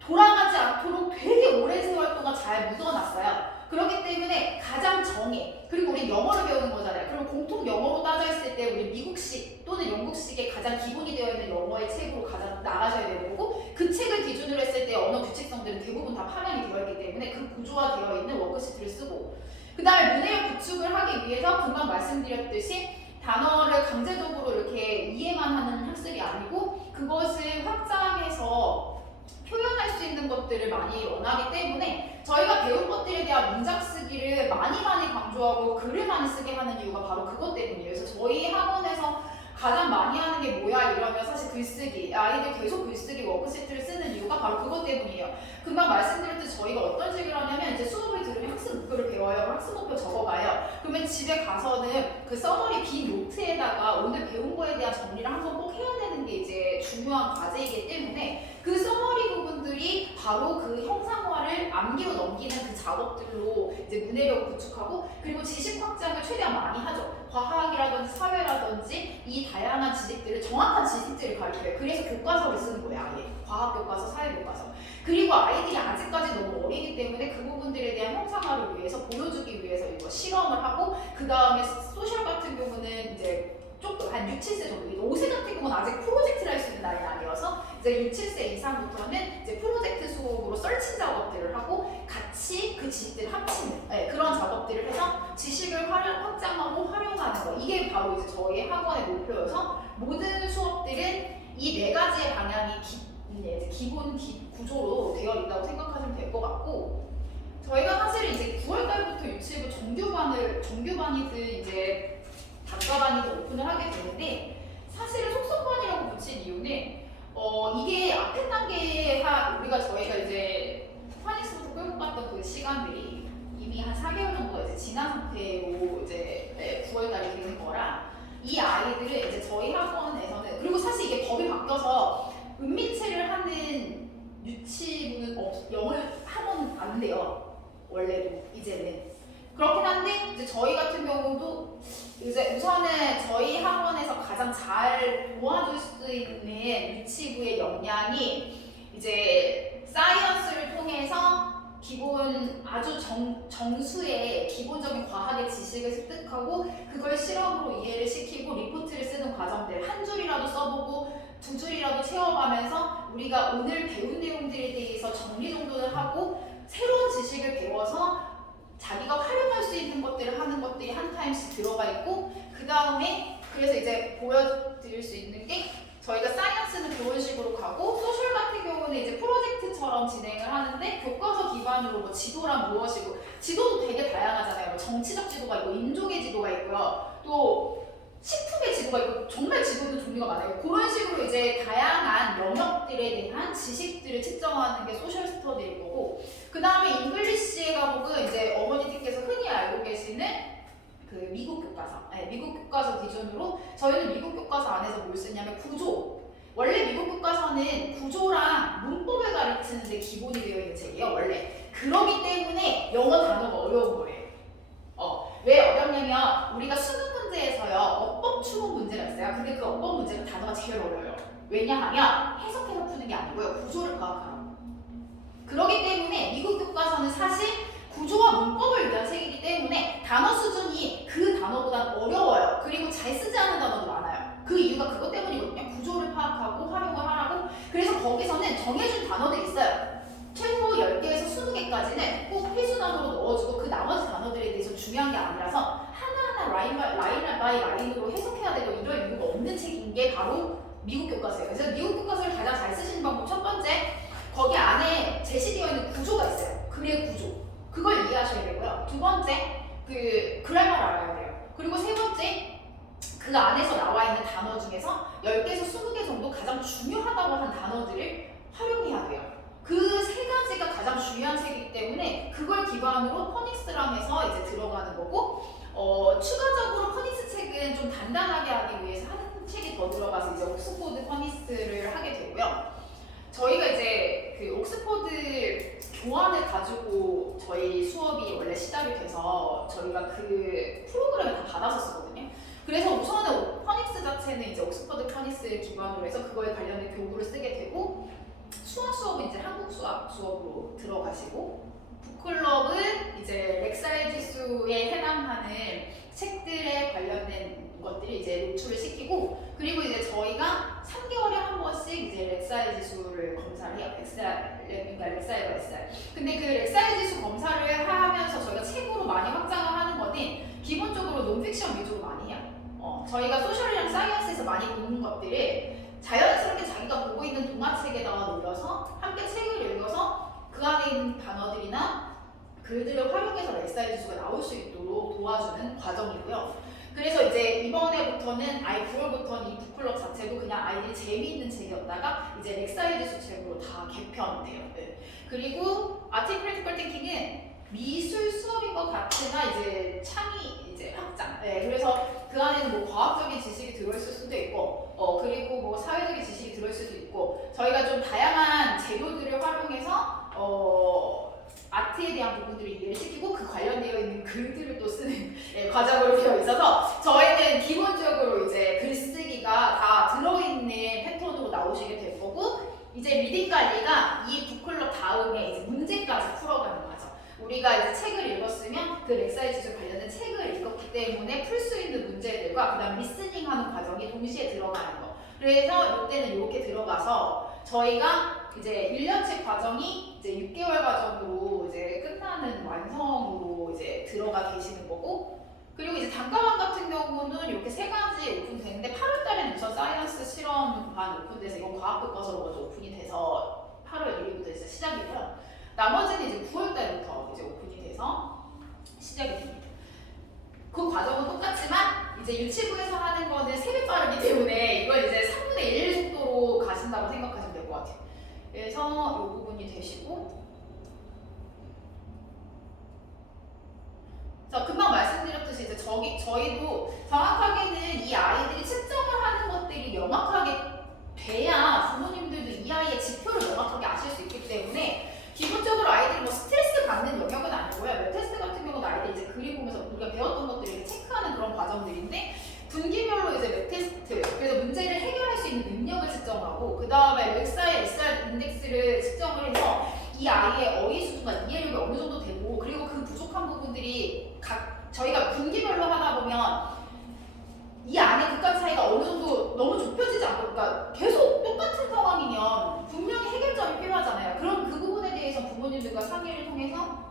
돌아가지 않도록 되게 오랜 세월 동안 잘 묻어놨어요. 그렇기 때문에 가장 정의, 그리고 우리 영어를 배우는 거잖아요. 그럼 공통 영어로 따져있을 때 우리 미국식 또는 영국식의 가장 기본이 되어 있는 영어의 책으로 가장 나가셔야 되는 거고 그 책을 기준으로 했을 때 언어 규칙성들은 대부분 다 파면이 되어 있기 때문에 그 구조화되어 있는 워크시트를 쓰고 그 다음에 문해력 구축을 하기 위해서 금방 말씀드렸듯이 단어를 강제적으로 이렇게 이해만 하는 학습이 아니고 그것을 확장해서 표현할 수 있는 것들을 많이 원하기 때문에 저희가 배운 것들에 대한 문장 쓰기를 많이 강조하고 글을 많이 쓰게 하는 이유가 바로 그것 때문이에요. 그래서 저희 학원에서 가장 많이 하는 게 뭐야 이러면 사실 글쓰기, 아이들 계속 글쓰기 워크시트를 쓰는 이유가 바로 그것 때문이에요. 금방 말씀드렸듯이 저희가 어떤 식으로 하냐면 이제 수업을 들으면 학습 목표를 배워요. 학습 목표 적어가요. 그러면 집에 가서는 그 써머리 빈 노트에다가 오늘 배운 거에 대한 정리를 한번 꼭 해야 되는 게 이제 중요한 과제이기 때문에 그 써머리 부분들이 바로 그 형상화를 암기로 넘기는 그 작업들로 이제 문해력을 구축하고 그리고 지식 확장을 최대한 많이 하죠. 과학이라든지 사회라든지 이 다양한 지식들을 정확한 지식들을 가르쳐요. 그래서 교과서를 쓰는 거예요. 아예 과학 교과서, 사회 교과서. 그리고 아이들이 아직까지 너무 어리기 때문에 그 부분들에 대한 형상화를 위해서 보여주기 위해서 이거 실험을 하고 그 다음에 소셜 같은 경우는 이제 조금 한 6, 7세 정도, 5세 같은 경우는 아직 프로젝트를 할 수 있는 나이는 아니어서 이제 6, 7세 이상부터는 이제 프로젝트 수업으로 썰친 작업들을 하고 같이 그 지식들을 합치는 그런 작업들을 해서 지식을 확장하고 활용하는 거 이게 바로 이제 저희 학원의 목표여서 모든 수업들은 이 네 가지의 방향이 기본 구조로 되어 있다고 생각하시면 될 것 같고 저희가 사실 이제 9월달부터 유치부 정규반이든 이제 단과반이든 오픈을 하게 되는데 사실은 속성반이라고 붙인 이유는 이게 앞에 단계에 저희가 이제 파닉스부터 끌고 갔던 그 시간들이 이미 한 4개월 정도 이제 지난 상태로 이제 9월달에 되는 거라 이 아이들은 이제 저희 학원에서는 그리고 사실 이게 법이 바뀌어서 은민체를 하는 유치부는 영어를 하면 안 돼요. 원래도 이제는 그렇긴 한데 이제 저희 같은 경우도 이제 우선은 저희 학원에서 가장 잘 도와줄 수 있는 유치부의 역량이 이제 사이언스를 통해서 기본 아주 정수의 기본적인 과학의 지식을 습득하고 그걸 실험으로 이해를 시키고 리포트를 쓰는 과정들 한 줄이라도 써보고 두 줄이라도 채워가면서 우리가 오늘 배운 내용들에 대해서 정리정돈을 하고 새로운 지식을 배워서 자기가 활용할 수 있는 것들을 하는 것들이 한 타임씩 들어가 있고 그 다음에 그래서 이제 보여드릴 수 있는 게 저희가 사이언스는 그런 식으로 가고 소셜 같은 경우는 이제 프로젝트처럼 진행을 하는데 교과서 기반으로 뭐 지도란 무엇이고 지도도 되게 다양하잖아요. 뭐 정치적 지도가 있고 인종의 지도가 있고요. 또 식품의 지도가 있고 정말 지도도 종류가 많아요. 그런 식으로 이제 다양한 영역들에 대한 지식들을 측정하는 게 소셜 스터디일 거고 그 다음에 잉글리시의 과목은 이제 어머니들께서 흔히 알고 계시는 그 미국 교과서, 미국 교과서 기준으로 저희는 미국 교과서 안에서 뭘 쓰냐면 구조. 원래 미국 교과서는 구조랑 문법을 가르치는 데 기본이 되어 있는 책이에요, 원래. 그러기 때문에 영어 단어가 어려운 거예요. 왜 어렵냐면 우리가 수능 문제에서요, 어법 추론 문제가 있어요. 근데 그 어법 문제가 단어가 제일 어려워요. 왜냐하면 해석해서 푸는 게 아니고요, 구조를 파악하라고. 그러기 때문에 미국 교과서는 사실 구조와 문법을 위한 책이기 때문에 단어 수준이 그 단어보다 어려워요. 그리고 잘 쓰지 않은 단어도 많아요. 그 이유가 그것 때문이거든요. 구조를 파악하고 활용을 하라고. 그래서 거기서는 정해준 단어들이 있어요. 최소 10개에서 20개까지는 꼭 필수 단어로 넣어주고 그 나머지 단어들에 대해서 중요한 게 아니라서 하나하나 라인 바이 라인으로 해석해야 되고 이럴 이유가 없는 책인 게 바로 미국 교과서예요. 그래서 미국 교과서를 가장 잘 쓰시는 방법 첫 번째, 거기 안에 제시되어 있는 구조가 있어요. 글의 구조. 그걸 이해하셔야 되고요. 두 번째, 그 그래머를 알아야 돼요. 그리고 세 번째, 그 안에서 나와 있는 단어 중에서 10개에서 20개 정도 가장 중요하다고 한 단어들을 활용해야 돼요. 그 세 가지가 가장 중요한 책이기 때문에 그걸 기반으로 퍼닉스랑해서 이제 들어가는 거고 추가적으로 퍼닉스 책은 좀 단단하게 하기 위해서 한 책이 더 들어가서 이제 옥스포드 퍼닉스를 하게 되고요. 저희가 이제 그 옥스포드 교환을 가지고 저희 수업이 원래 시작이 돼서 저희가 그 프로그램을 다 받아서 쓰거든요. 그래서 우선은 퍼닉스 자체는 이제 옥스퍼드 퍼닉스를 기반으로 해서 그거에 관련된 교구를 쓰게 되고 수학 수업은 이제 한국 수학 수업으로 들어가시고 북클럽은 이제 렉사이 지수에 해당하는 책들에 관련된 것들이 이제 노출을 시키고 그리고 이제 저희가 3개월에 한 번씩 이제 렉사이 지수를 검사를 해요. 그러니까 렉사이가 렉사이. 근데 그 렉사이 지수 검사를 하면서 저희가 책으로 많이 확장을 하는 거는 기본적으로 논픽션 위주로 많이 해요. 저희가 소셜이랑 사이언스에서 많이 보는 것들을 자연스럽게 자기가 보고 있는 동화책에다가 놀려서 함께 책을 읽어서 그 안에 있는 단어들이나 글들을 활용해서 렉사이 지수가 나올 수 있도록 도와주는 과정이고요. 그래서 이제 이번에부터는 9월부터는 이 북클럽 자체도 그냥 아이들이 재미있는 책이었다가 이제 렉사이 지수 책으로 다 개편돼요. 네. 그리고 아트 크리티컬 띵킹은 미술 수업인 것 같으나 이제 창의 이제 확장. 네, 그래서 그 안에는 뭐 과학적인 지식이 들어있을 수도 있고, 그리고 뭐 사회적인 지식이 들어있을 수도 있고, 저희가 좀 다양한 재료들을 활용해서 아트에 대한 부분들을 이해를 시키고 그 관련되어 있는 글들을 또 쓰는 과정으로 되어 있어서 저희는 기본적으로 이제 글쓰기가 다 들어있는 패턴으로 나오시게 될 거고 이제 리딩 관리가 이 북클럽 다음에 이제 문제까지 풀어가는 과정. 우리가 이제 책을 읽었으면 그 렉사이 지수 관련된 책을 읽었기 때문에 풀 수 있는 문제들과 그다음 리스닝하는 과정이 동시에 들어가는 거. 그래서 이때는 이렇게 들어가서 저희가 이제 1년치 과정이 이제 6개월 과정으로 이제 끝나는 완성으로 이제 들어가 계시는 거고 그리고 이제 단과반 같은 경우는 이렇게 3가지 오픈되는데 8월 달에는 우선 사이언스 실험반 오픈돼서 이건 과학 교과서로 먼저 오픈이 돼서 8월 1일부터 이제 시작이고요. 나머지는 이제 9월 달부터 이제 오픈이 돼서 시작이 됩니다. 그 과정은 똑같지만 이제 유치부에서 하는 거는 3배 빠르기 때문에 이걸 이제 3분의 1 속도로 가신다고 생각하시면 될 것 같아요. 그래서 이 부분이 되시고 자, 금방 말씀드렸듯이 이제 저희도 정확하게는 이 아이들이 측정을 하는 것들이 명확하게 돼야 부모님들도 이 아이의 지표를 명확하게 아실 수 있기 때문에 기본적으로 아이들이 뭐 스트레스 받는 영역은 아니고요. 웹 테스트 같은 경우는 아이들이 이제 그림 보면서 우리가 배웠던 것들을 체크하는 그런 과정들인데 분기별로 이제 웹 테스트, 그래서 문제를 해결할 수 있는 능력을 측정하고 그 다음에 렉사이 SR 인덱스를 측정을 해서 이 아이의 어휘 수준과 이해력이 어느 정도 되고 그리고 그 부족한 부분들이 저희가 분기별로 하다 보면 이 안에 극한 차이가 어느 정도 너무 좁혀지지 않고 그러니까 계속 똑같은 상황이면 분명히 해결점이 필요하잖아요. 그럼 그 부분에 대해서 부모님들과 상의를 통해서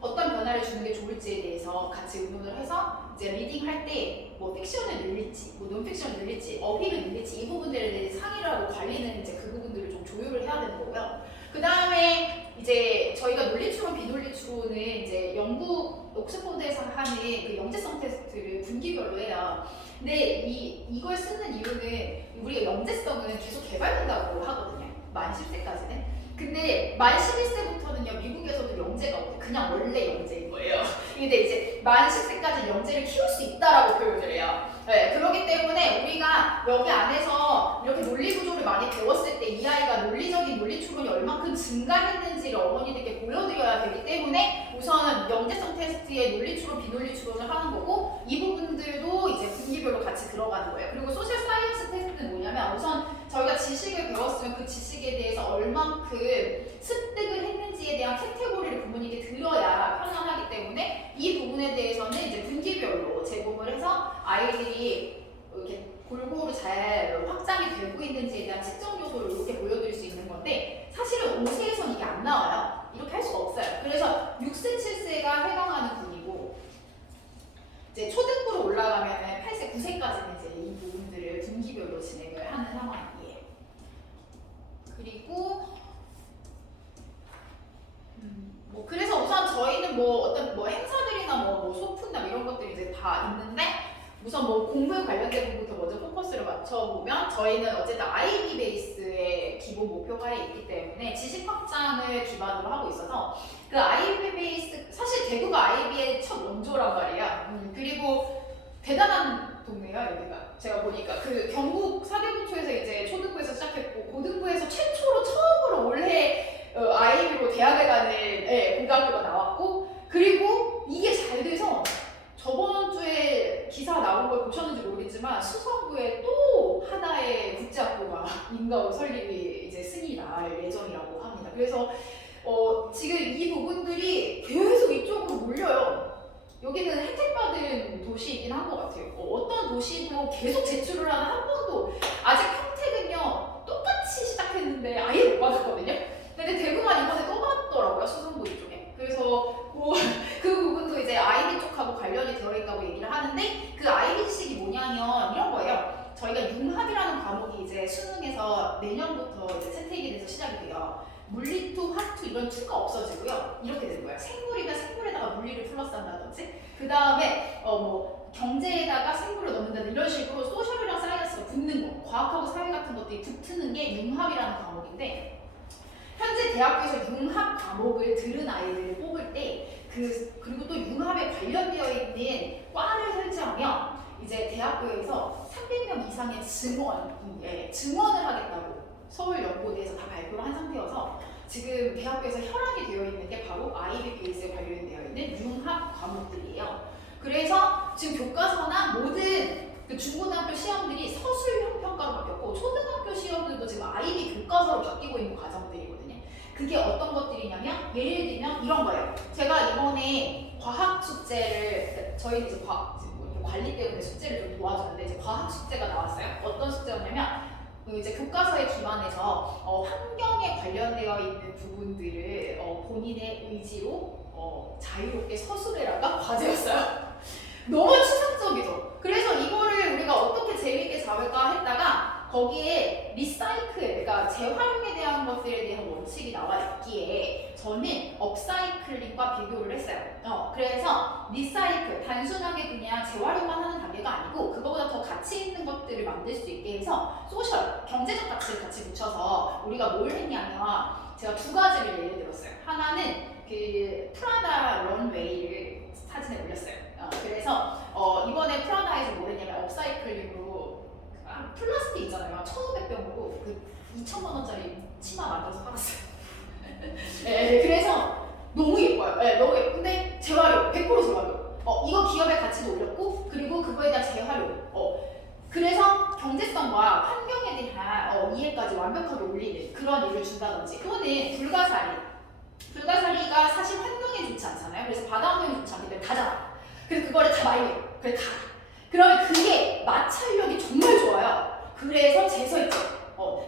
어떤 변화를 주는 게 좋을지에 대해서 같이 의논을 해서 이제 리딩 할 때 뭐 픽션을 늘릴지, 뭐 논픽션을 늘릴지, 어휘를 늘릴지 이 부분들에 대해 상의를 하고 관리는 이제 그 부분들을 좀 조율을 해야 되는 거고요. 그 다음에 이제 저희가 논리추론, 비논리추론은 이제 영국 옥스퍼드에서 하는 그 영재성 테스트를 분기별로 해요. 근데 이걸 쓰는 이유는 우리가 영재성은 계속 개발된다고 하거든요. 만 10세까지는. 근데 만 11세부터는요 미국에서도 영재가 없고 그냥 원래 영재인 거예요. 근데 이제 만 10세까지 영재를 키울 수 있다라고 표현을 해요. 네, 그렇기 때문에 우리가 여기 안에서 이렇게 논리 구조를 많이 배웠을 때 이 아이가 논리적인 논리 추론이 얼만큼 증가했는지를 어머니들께 보여드려야 되기 때문에 우선은 영재성 테스트의 논리 추론, 비논리 추론을 하는 거고 이 부분들도 이제 분기별로 같이 들어가는 거예요. 그리고 소셜 사이언스 테스트는 뭐냐면 우선 저희가 지식을 배웠으면 그 지식에 대해서 얼만큼 습득을 했는지에 대한 카테고리를 부모님께 들어야 편안하기 때문에 이 부분에 대해서는 이제 분기별로 제공을 해서 아이들이 이렇게 골고루 잘 확장이 되고 있는지에 대한 측정 요소를 이렇게 보여드릴 수 있는 건데 사실은 5세에서는 이게 안 나와요. 이렇게 할 수가 없어요. 그래서 6세, 7세가 해당하는 분이고 이제 초등부로 올라가면 8세, 9세까지는 이제 이 부분들을 분기별로 진행을 하는 상황이에요. 그리고 뭐 그래서 우선 저희는 뭐 어떤 뭐 행사들이나 뭐 소풍나 이런 것들이 이제 다 있는데 우선 뭐 공부에 관련된 부분부터 먼저 포커스를 맞춰보면 저희는 어쨌든 IB 베이스의 기본 목표가에 있기 때문에 지식 확장을 기반으로 하고 있어서 그 IB 베이스 사실 대구가 IB의 첫 원조란 말이야. 그리고 대단한 동네야 여기가. 제가 보니까 그 경북 사대구초에서 이제 초등부에서 시작했고 고등부에서 최초로 처음으로 올해 IB로 대학에 가는 고등학교가 나왔고 그리고 이게 잘 돼서 저번 주에 기사 나온 걸 보셨는지 모르겠지만 수성구에 또 하나의 국제학교가 인가로 설립이 이제 승인이 날 예정이라고 합니다. 그래서 지금 이 부분들이 계속 이쪽으로 몰려요. 여기는 혜택받은 도시이긴 한 것 같아요. 어떤 도시도 계속 제출을 하는 한 번도 아직 평택은요 똑같이 시작했는데 아예 못 받았거든요. 근데 대구만 이번에 또 받았더라고요 수성구 이쪽에. 그래서 그 부분도 이제 IB 쪽하고 관련이 되어 있다고 얘기를 하는데 그 IB 지식이 뭐냐 과목이 이제 수능에서 내년부터 이제 채택이 돼서 시작이 돼요. 물리2, 화투 이런 2가 없어지고요. 이렇게 되는 거예요. 생물이면 생물에다가 물리를 플러스 한다든지 그 다음에 뭐 경제에다가 생물을 넣는다든지 이런 식으로 소셜이랑 사이언스가 붙는 거, 과학하고 사회 같은 것들이 붙는 게 융합이라는 과목인데 현재 대학교에서 융합 과목을 들은 아이들을 뽑을 때 그리고 또 융합에 관련되어 있는 과를 설정하면 이제 대학교에서 300명 이상의 증원을 하겠다고 서울연고대에서 다 발표를 한 상태여서 지금 대학교에서 혈안이 되어 있는 게 바로 아이비 베이스에 관련되어 있는 융합 과목들이에요. 그래서 지금 교과서나 모든 그 중고등학교 시험들이 서술형 평가로 바뀌었고 초등학교 시험들도 지금 아이비 교과서로 바뀌고 있는 과정들이거든요. 그게 어떤 것들이냐면 예를 들면 이런 거예요. 제가 이번에 과학 숙제를 저희 이제 관리 때문에 숙제를 좀 도와주는데 이제 과학 숙제가 나왔어요. 어떤 숙제였냐면 이제 교과서에 기반해서 환경에 관련되어 있는 부분들을 본인의 의지로 자유롭게 서술해라가 과제였어요. 너무 추상적이죠. 그래서 이거를 우리가 어떻게 재밌게 잡을까 했다가 거기에 리사이클, 그러니까 재활용에 대한 것들에 대한 원칙이 나와 있기에 저는 업사이클링과 비교를 했어요. 그래서 리사이클, 단순하게 그냥 재활용만 하는 단계가 아니고 그거보다 더 가치 있는 것들을 만들 수 있게 해서 소셜, 경제적 가치를 같이 붙여서 우리가 뭘 했냐면 제가 2가지를 예를 들었어요. 하나는 그 프라다 런웨이를 사진에 올렸어요. 그래서 이번에 프라다에서 뭘 했냐면 업사이클링으로 플라스틱 있잖아요. 1,500병으로 그 2,000만 원짜리 치마 만들어서 팔았어요. 네, 그래서 너무 예뻐요. 네, 너무 예뻐. 근데 재활용, 100% 재활용. 이거 기업의 가치도 올렸고, 그리고 그거에 대한 재활용. 그래서 경제성과 환경에 대한 이해까지 완벽하게 올리는 그런 일을 준다든지, 또는 불가사리. 불가사리가 사실 환경에 좋지 않잖아요. 그래서 바다 환경에 좋지 않기 때문에 가잖아. 그래서 그거를 다 말려. 그래 가. 그러면 그게 마찰력이 정말 좋아요. 그래서 제설제,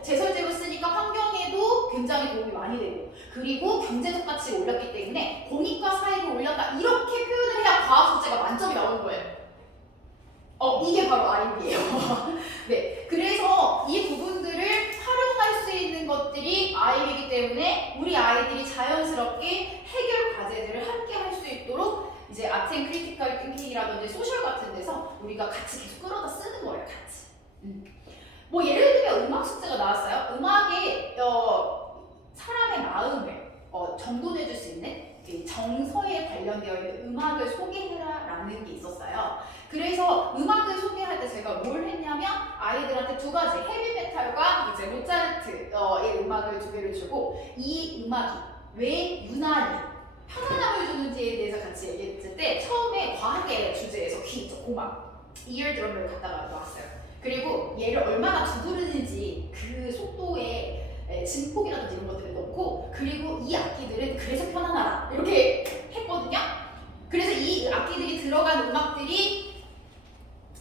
제설제로 쓰니까 환경에도 굉장히 도움이 많이 되고 그리고 경제적 가치가 올렸기 때문에 공익과 사익을 올렸다 이렇게 표현을 해야 과학 숙제가 만점이 나오는 거예요. 이게 바로 아이비예요. 네, 그래서 이 부분들을 활용할 수 있는 것들이 아이비이기 때문에 우리 아이들이 자연스럽게 해결 과제들을 함께 할 수 있도록 이제 아트 앤 크리티컬 띵킹이라든지 소셜 같은 데서 우리가 같이 계속 끌어다 쓰는 거예요, 같이. 뭐 예를 들면 음악 숙제가 나왔어요. 음악이 사람의 마음을 정돈해줄 수 있는 정서에 관련되어 있는 음악을 소개해라라는 게 있었어요. 그래서 음악을 소개할 때 제가 뭘 했냐면 아이들한테 2가지 헤비메탈과 이제 모차르트의 음악을 2개를 주고 이 음악이 왜 유난히 편안함을 주는지에 대해서 같이 얘기했을 때 처음에 과학의 주제에서 귀 있죠, 고막 이어드럼을 갖다가 놨어요. 그리고 얘를 얼마나 두드리는지 그 속도에 진폭이라든지 이런 것들을 넣고 그리고 이 악기들은 그래서 편안하다 이렇게 했거든요. 그래서 이 악기들이 들어간 음악들이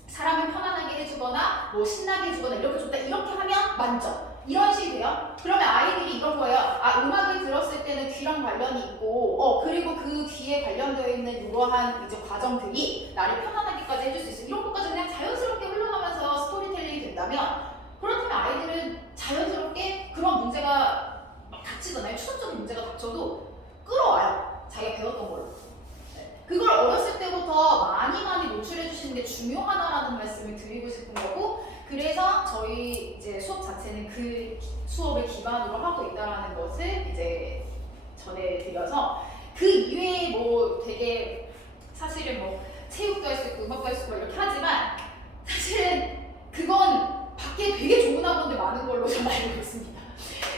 사람을 편안하게 해주거나 뭐 신나게 해주거나 이렇게 좋다 이렇게 하면 만점 이런 식이에요. 그러면 아이들이 이런 거예요. 음악을 들었을 때는 귀랑 관련이 있고 그리고 그 귀에 관련되어 있는 이러한 이제 과정들이 나를 편안하게까지 해줄 수 있어. 이런 것까지 그냥 자연스럽게 흘러가면서 스토리텔링이 된다면 그렇다면 아이들은 자연스럽게 그런 문제가 막 닥치잖아요. 추상적인 문제가 닥쳐도 끌어와요. 자기가 배웠던 걸로. 그걸 어렸을 때부터 많이 노출해 주시는 게 중요하다라는 말씀을 드리고 싶은 거고 그래서 저희 이제 수업 자체는 그 수업을 기반으로 하고 있다라는 것을 이제 전해드려서 그 이외에 뭐 되게 사실은 뭐 체육도 할 수 있고 음악도 할 수 있고 이렇게 하지만 사실은 그건 밖에 되게 좋은 학원들 많은 걸로 저는 알고 있습니다.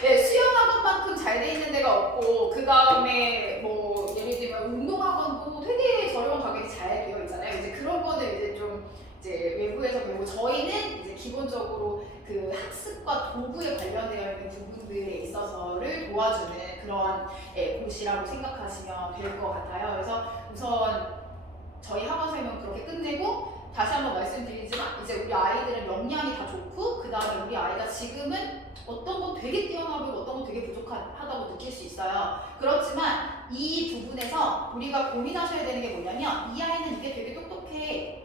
네, 수영학원만큼 잘 돼 있는 데가 없고 그 다음에 뭐 예를 들면 운동학원도 되게 저렴한 가격이 잘 되어 있잖아요. 이제 그런 거는 이제 좀 이제 외부에서 배우고 저희는 이제 기본적으로 그 학습과 도구에 관련되어 있는 부분들에 있어서를 도와주는 그런 곳이라고 생각하시면 될 것 같아요. 그래서 우선 저희 학원 설명 그렇게 끝내고 다시 한번 말씀드리지만 이제 우리 아이들은 역량이 다 좋고 그 다음에 우리 아이가 지금은 어떤 건 되게 뛰어나고 어떤 건 되게 부족하다고 느낄 수 있어요. 그렇지만 이 부분에서 우리가 고민하셔야 되는 게 뭐냐면 이 아이는 이게 되게 똑똑해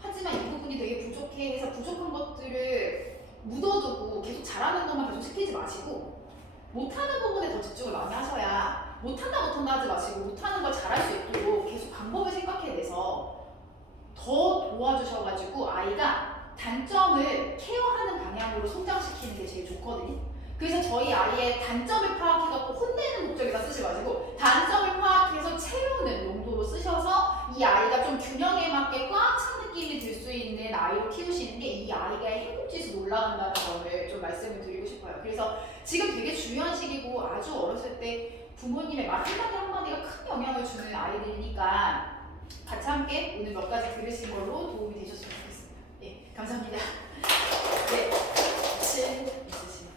하지만 이 부분이 되게 부족해 해서 부족한 것들을 묻어두 마시고 못하는 부분에 더 집중을 많이 하셔야 못한다 하지 마시고 못하는 걸 잘할 수 있도록 계속 방법을 생각해내서 더 도와주셔가지고 아이가 단점을 케어하는 방향으로 성장시키는 게 제일 좋거든요. 그래서 저희 아이의 단점을 파악해갖고 혼내는 목적에다 쓰지 마시고 단점을 파악해서 채우는 용도로 쓰셔서 이 아이가 좀 균형에 맞게 꽉 찬 느낌이 들 수 있는 아이로 키우시는 게 이 아이의 행복지수 올라간다는 점을 좀 말씀을 드리고 싶어요. 그래서 지금 되게 중요한 시기고 아주 어렸을 때 부모님의 말 한마디 한마디가 큰 영향을 주는 아이들이니까 같이 함께 오늘 몇 가지 들으신 걸로 도움이 되셨으면 좋겠습니다. 예, 감사합니다. 네, 질문 있으시면.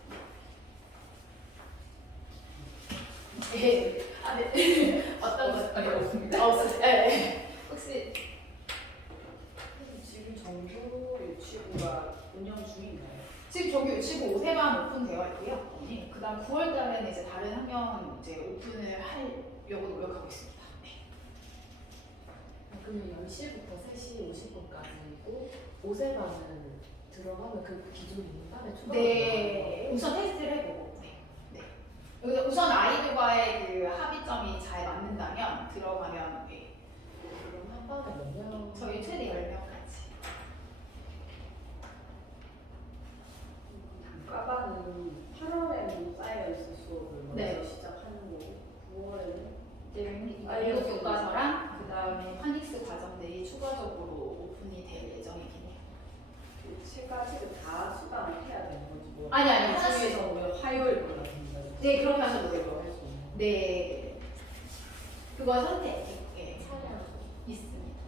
네, 아, 네. 어떤 거? 아니, 없습니다. 없으세요? 네. 혹시 지금 정규 유치부가 운영 중인가요? 지금 저기 유치부 5세반 오픈되어 있고요. 네, 그다음 9월 달에는 이제 다른 학년 이제 오픈을 하려고 노력하고 있습니다. 네. 그러면 10시부터 3시 50분까지고 5세반은 들어가면 그 기준이 있다면 추가. 네, 우선 테스트를 해보고. 네. 네. 우선 아이들과의 그 합의점이 잘 맞는다면 들어가면 네. 그럼 한 반에 몇 명? 저희 최대 10명까지. 과반은 8월에는 사이언스 수업을 먼저 네. 시작하는 거고 9월에는 이거 교과서랑 그 다음에 파닉스 과정들이 추가적으로 오픈이 될 예정이긴 해요. 그 7까지를 다 수강을 해야 되는 거지 뭐. 아니, 하나씩. 중에서 오면 화요일 거라 된다. 네, 그렇게 하셔도 되고. 할수 있는. 네. 그건 선택. 예, 차량 있습니다.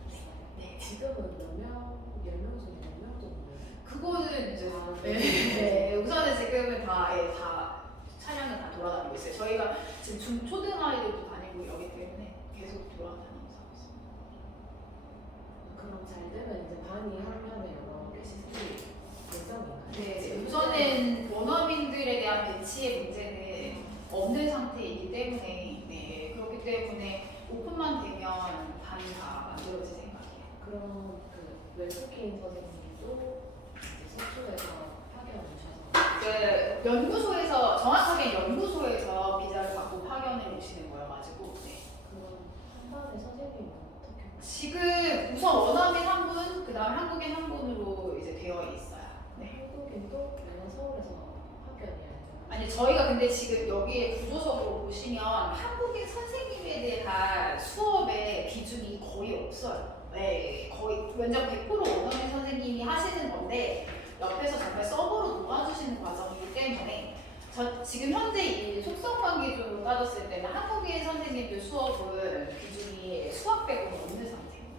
네. 지금은 몇 명? 10명 중에 몇 명 정도? 그거는 이제 아, 네. 네. 우선은 지금은 다 차량을 다 돌아다니고 있어요. 저희가 지금 초등 아이들도 다니고 이러기 때문에 계속 돌아다니면서 하고 있습니다. 그럼 잘 되면 이제 반이 한 명에 여러 개씩 쓸 예정인가요? 네, 우선은 원어민들에 대한 배치의 문제는 없는 상태이기 때문에 네, 그렇기 때문에 오픈만 되면 반이 다 만들어질 생각이에요. 그럼 그 외국인 선생님도 이제 서초에서 파견 오셔서 그 연구소에서 정확하게 연구소에서 비자를 받고 파견을 오시는 거여가지고 네. 그럼 한 반에 선생님은 어떻게? 지금 우선 원어민 한 분, 그다음 한국인 한 분으로 이제 되어 있어요. 네. 한국인도 내가 서울에서 파견이야. 아니 저희가 근데 지금 여기에 구조적으로 보시면 한국인 선생님에 대한 수업의 비중이 거의 없어요. 네, 거의 완전 100% 원어민 선생님이 하시는 건데 옆에서 정말 서버로 도와주시는 과정이기 때문에 지금 현재 이 속성관 기준으로 따졌을 때는 한국인 선생님들 수업은 비중이 수학 빼고는 없는 상태입니다.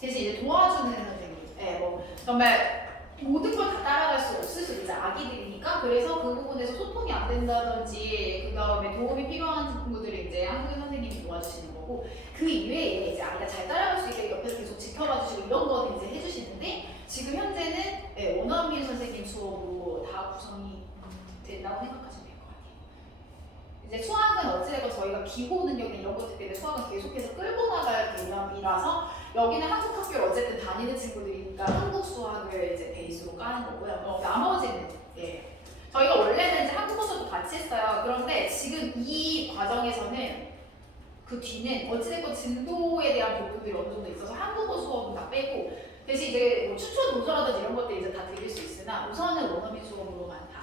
대신 이제 도와주는 선생님, 뭐 정말 모든 걸 다 따라갈 수 없을 수 있죠. 아기들이니까. 그래서 그 부분에서 소통이 안 된다든지 그 다음에 도움이 필요한 친구들이 이제 한국인 선생님이 도와주시는 거고 그 이외에 이제 아이가 잘 따라갈 수 있게 옆에서 계속 지켜봐 주시고 이런 거는 이제 해주시는데 지금 현재는 원어민 선생님 수업으로 다 구성이 된다고 생각하시면 될 것 같아요. 이제 수학은 어찌됐건 저희가 기본 능력 이런 것들 때문에 수학은 계속해서 끌고 나갈 개념이라서 여기는 한국 학교를 어쨌든 다니는 친구들이니까 한국 수학을 이제 베이스로 까는 거고요. 나머지는 저희가 원래는 이제 한국어 수업도 같이 했어요. 그런데 지금 이 과정에서는 그 뒤는 어찌됐건 진도에 대한 부분들이 어느 정도 있어서 한국어 수업은 다 빼고 대신 이제 뭐 추천 도서라든지 이런 것들 이제 다 드릴 수 있으나 우선은 원어민 수업으로만 다.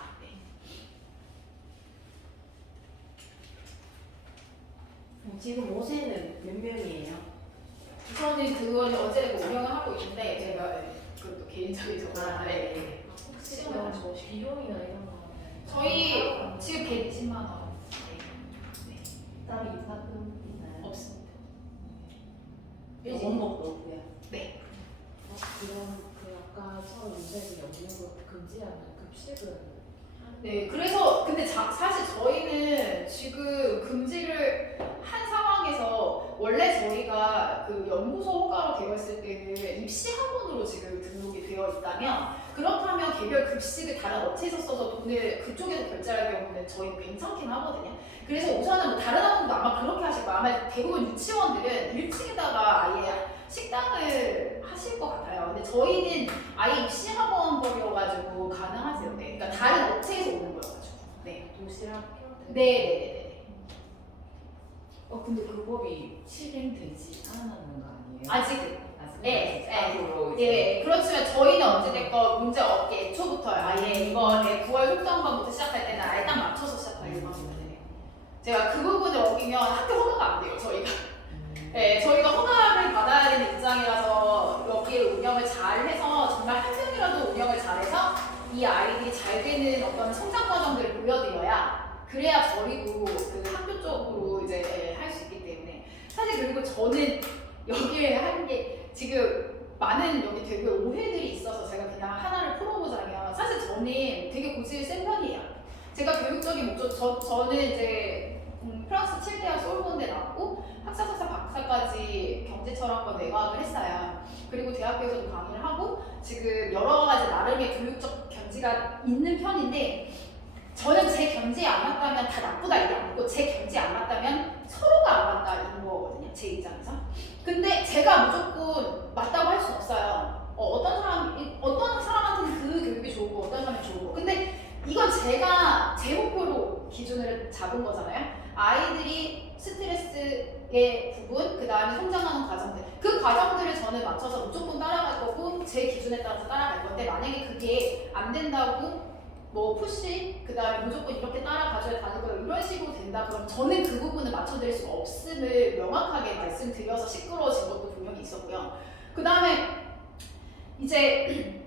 지금 5세는 몇 명이에요? 우선은 그걸 어제도 운영을 하고 있는데 제가 그것도 개인적인 정보인데 네. 혹시 시간을 그럼 줘. 비용이나 이런 거는 저희 지금 120만 원 네. 따로 입학금 있나요? 없습니다. 원목도 없고요. 네. 그럼 그 아까 처음 문제는 영문으로 금지하는 급식은 네, 그래서 근데 사실 저희는 지금 금지를 한 상황에서 원래 저희가 그 연구소 허가로 되어 있을 때는 입시 학원으로 지금 등록이 되어 있다면 그렇다면 개별 급식을 다른 업체에서 써서 돈을 그쪽에서 결제할 경우는 저희는 괜찮긴 하거든요. 그래서 우선은 뭐 다른 학원도 아마 그렇게 하실 거예요. 아마 대부분 유치원들은 1층에다가 아예 식당을 하실 것 같아요. 근데 저희는 아예 입시 학원벌이어가지고 가능하세요. 네. 그러니까 다른 업체에서 네네네. 근데 그 법이 실행되지 않았는 거 아니에요? 아직은. 아직 네, 앞으로 이제 예, 그렇지만 저희는 어찌됐건 문제 없게 애초부터 아예 이번에 9월 속성반부터 시작할 때는 아예 딱 맞춰서 시작하려고 합니다. 네. 제가 그 부분을 어기면 학교 허가가 안 돼요, 저희가. 네, 저희가 허가를 받아야 되는 입장이라서 여기에 운영을 잘 해서 정말 한 명이라도 운영을 잘해서 이 아이들이 잘 되는 어떤 성장 과정들을 보여드려야 그래야 저희도 그 학교 쪽으로 이제 할 수 있기 때문에 사실 그리고 저는 여기에 하는 게 지금 많은 여기 대구에 오해들이 있어서 제가 그냥 하나를 풀어보자면 사실 저는 되게 고집이 센 편이에요. 제가 교육적인 목적 저는 이제 프랑스 7대학 소르본대 나왔고 학사석사 박사까지 경제철학과 뇌과학을 했어요. 그리고 대학교에서도 강의를 하고 지금 여러 가지 나름의 교육적 견지가 있는 편인데 저는 제 견지에 안 맞다면 다 나쁘다 이게 아니고 제 견지에 안 맞다면 서로가 안 맞다 이런 거거든요. 제 입장에서. 근데 제가 무조건 맞다고 할 수 없어요. 어떤 사람한테는 그 교육이 좋고 어떤 사람이 좋고. 근데 이건 제가 제 목표로 기준을 잡은 거잖아요. 아이들이 스트레스의 부분, 그 다음에 성장하는 과정들. 그 과정들을 저는 맞춰서 무조건 따라갈 거고 제 기준에 따라서 따라갈 건데 만약에 그게 안 된다고 뭐 푸시, 그 다음에 무조건 이렇게 따라가줘야 다닐 거예요. 이런 식으로 된다 그러면 저는 그 부분을 맞춰드릴 수가 없음을 명확하게 말씀드려서 시끄러워진 것도 분명히 있었고요. 그 다음에 이제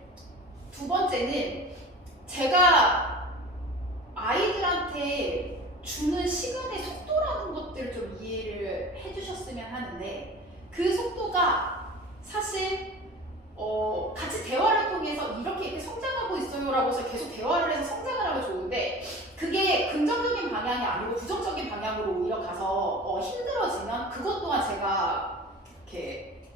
두 번째는 제가 아이들한테 주는 시간의 속도라는 것들을 좀 이해를 해주셨으면 하는데 그 속도가 사실 같이 대화를 통해서 이렇게 성장하고 있어요 라고 해서 계속 대화를 해서 성장을 하면 좋은데 그게 긍정적인 방향이 아니고 부정적인 방향으로 오히려 가서 힘들어지면 그것 또한 제가 이렇게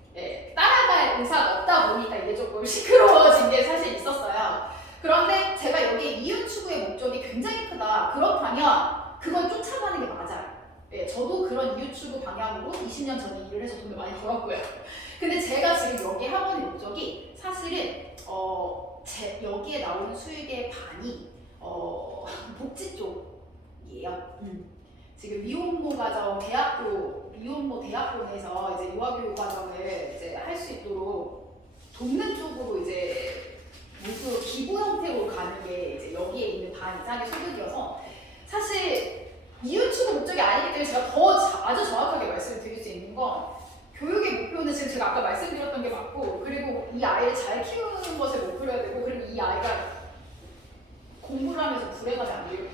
따라갈 의사가 없다 보니까 이게 조금 시끄러워진 게 사실 있었어요. 그런데 제가 여기 이윤 추구의 목적이 굉장히 크다. 그렇다면 그건 쫓아가는 게 맞아요. 예, 저도 그런 이윤 추구 방향으로 20년 전에 일을 해서 돈을 많이 벌었고요. 근데 제가 지금 여기 학원의 목적이 사실은 여기에 나오는 수익의 반이 복지 쪽이에요. 지금 미혼모 가정 미혼모 대학교 내에서 이제 유아교육 과정을 이제 할 수 있도록 돕는 쪽으로 이제 모두 기부 형태로 가는 게 이제 여기에 있는 반 이상의 소득이어서 사실 이윤 추구 목적이 아니기 때문에 제가 더 아주 정확하게 말씀을 드릴 수 있는 건 교육의 목표는 지금 제가 아까 말씀드렸던 게 맞고 그리고 이 아이를 잘 키우는 것을 목표로 해야 되고 그리고 이 아이가 공부를 하면서 불행하지 않으려고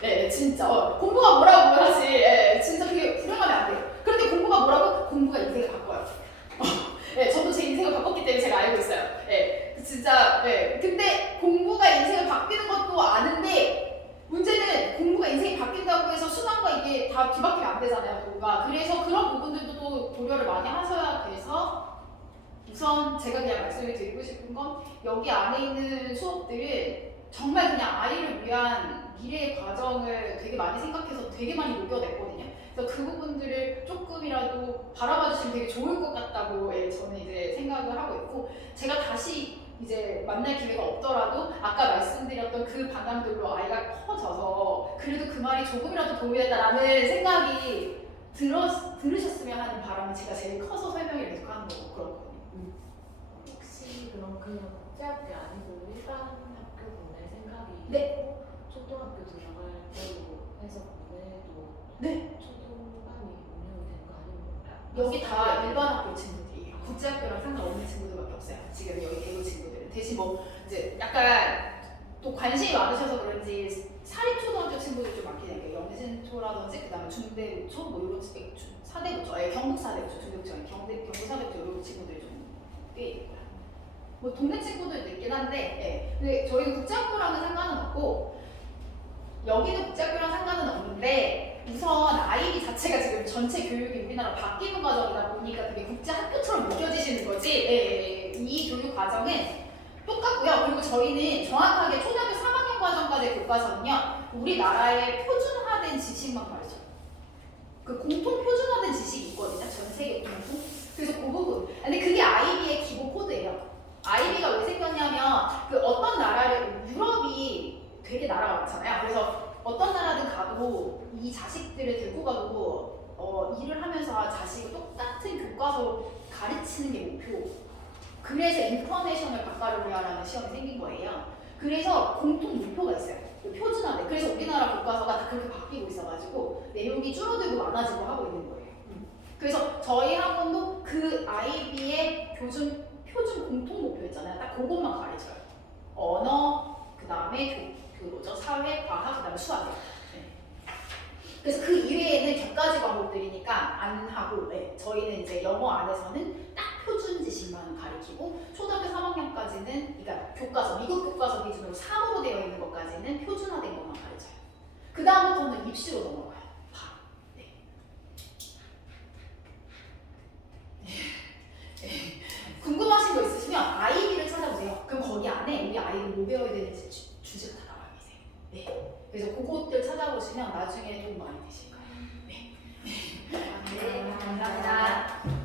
네 진짜 공부가 뭐라고 사실 진짜 그게 불행하면 안 돼요. 그런데 공부가 뭐라고? 공부가 인생을 바꿔요. 네, 저도 제 인생을 바꿨기 때문에 제가 알고 있어요. 네, 진짜 근데 공부가 인생을 바뀌는 것도 아는데 문제는 공부가 인생이 바뀐다고 해서 수강과 이게 다 뒤바뀌면 안 되잖아요, 공부가. 그래서 그런 부분들도 또 고려를 많이 하셔야 돼서 우선 제가 그냥 말씀을 드리고 싶은 건 여기 안에 있는 수업들은 정말 그냥 아이를 위한 미래의 과정을 되게 많이 생각해서 되게 많이 녹여냈거든요. 그래서 그 부분들을 조금이라도 바라봐 주시면 되게 좋을 것 같다고 저는 이제 생각을 하고 있고 제가 다시 이제 만날 기회가 없더라도 아까 말씀드렸던 그 방향들로 아이가 커져서 그래도 그 말이 조금이라도 도움이 됐다라는 생각이 들으셨으면 하는 바람이 제가 제일 커서 설명을 계속 하는 거고 그렇거든요. 혹시 그럼 그냥 국제학교 아니고 일반 학교 보낼 생각이 네. 있고 초등학교 들어갈 때로 해서 보내도 네. 초등반이 운영이 되는 거 아니면 여기 다 일반 학교 친구들이에요. 국제학교랑 상관없는 친구들밖에 없어요. 지금 여기 대구 친구들은. 대신 뭐 이제 약간 또 관심이 많으셔서 그런지 사립초등학교 친구들이 좀 많긴 해요. 영신초라든지 그다음에 중대부초 뭐 이런 사대부초, 경북 사대부초, 중대부초, 경북 사대부초 이런 친구들이 좀 꽤 있고요. 뭐 동네 친구들도 있긴 한데, 근데 저희는 국제학교랑은 상관은 없고 여기도 국제학교랑 상관은 없는데 우선 아이비 자체가 지금 전체 교육이 우리나라 바뀌는 과정이다 보니까 그게 국제학교처럼 느껴지시는 거지. 이 교육 과정은 똑같고요. 그리고 저희는 정확하게 초등학교 3학년 과정까지 교과서는요. 우리나라의 표준화된 지식만 가르쳐요. 그 공통 표준화된 지식이 있거든요. 전 세계 공통. 그래서 그 부분. 근데 그게 아이비의 기본 코드예요. 아이비가 왜 생겼냐면 그 어떤 나라를 유럽이 되게 나라가 많잖아요. 그래서 어떤 나라 가고 이 자식들을 데리고 가고 일을 하면서 자식이 똑같은 교과서 가르치는 게 목표. 그래서 인터내셔널 바카로레아라는 시험이 생긴 거예요. 그래서 공통 목표가 있어요. 표준화돼. 그래서 우리나라 교과서가 다 그렇게 바뀌고 있어가지고 내용이 줄어들고 많아지고 하고 있는 거예요. 그래서 저희 학원도 그 IB의 표준 공통 목표 있잖아요. 딱 그것만 가르쳐요. 언어, 그 다음에 사회, 과학, 그 다음에 수학. 네. 그래서 그 이외에는 격가지 과목들이니까 안 하고, 네. 저희는 이제 영어 안에서는 딱 표준 지식만 가르치고 초등학교 3학년까지는 그러니까 교과서, 미국 교과서 기준으로 3으로 되어 있는 것까지는 표준화된 것만 가르쳐요. 그 다음부터는 입시로 넘어가요. 네. 궁금하신 거 있으시면 아이비를 찾아보세요. 그럼 거기 안에 우리 아이를 뭐 배워야 되는지 주제가 다 나와 계세요. 네. 그래서 그것들 찾아보시면 나중에 도움 많이 되실 거예요. 네. 네, 감사합니다.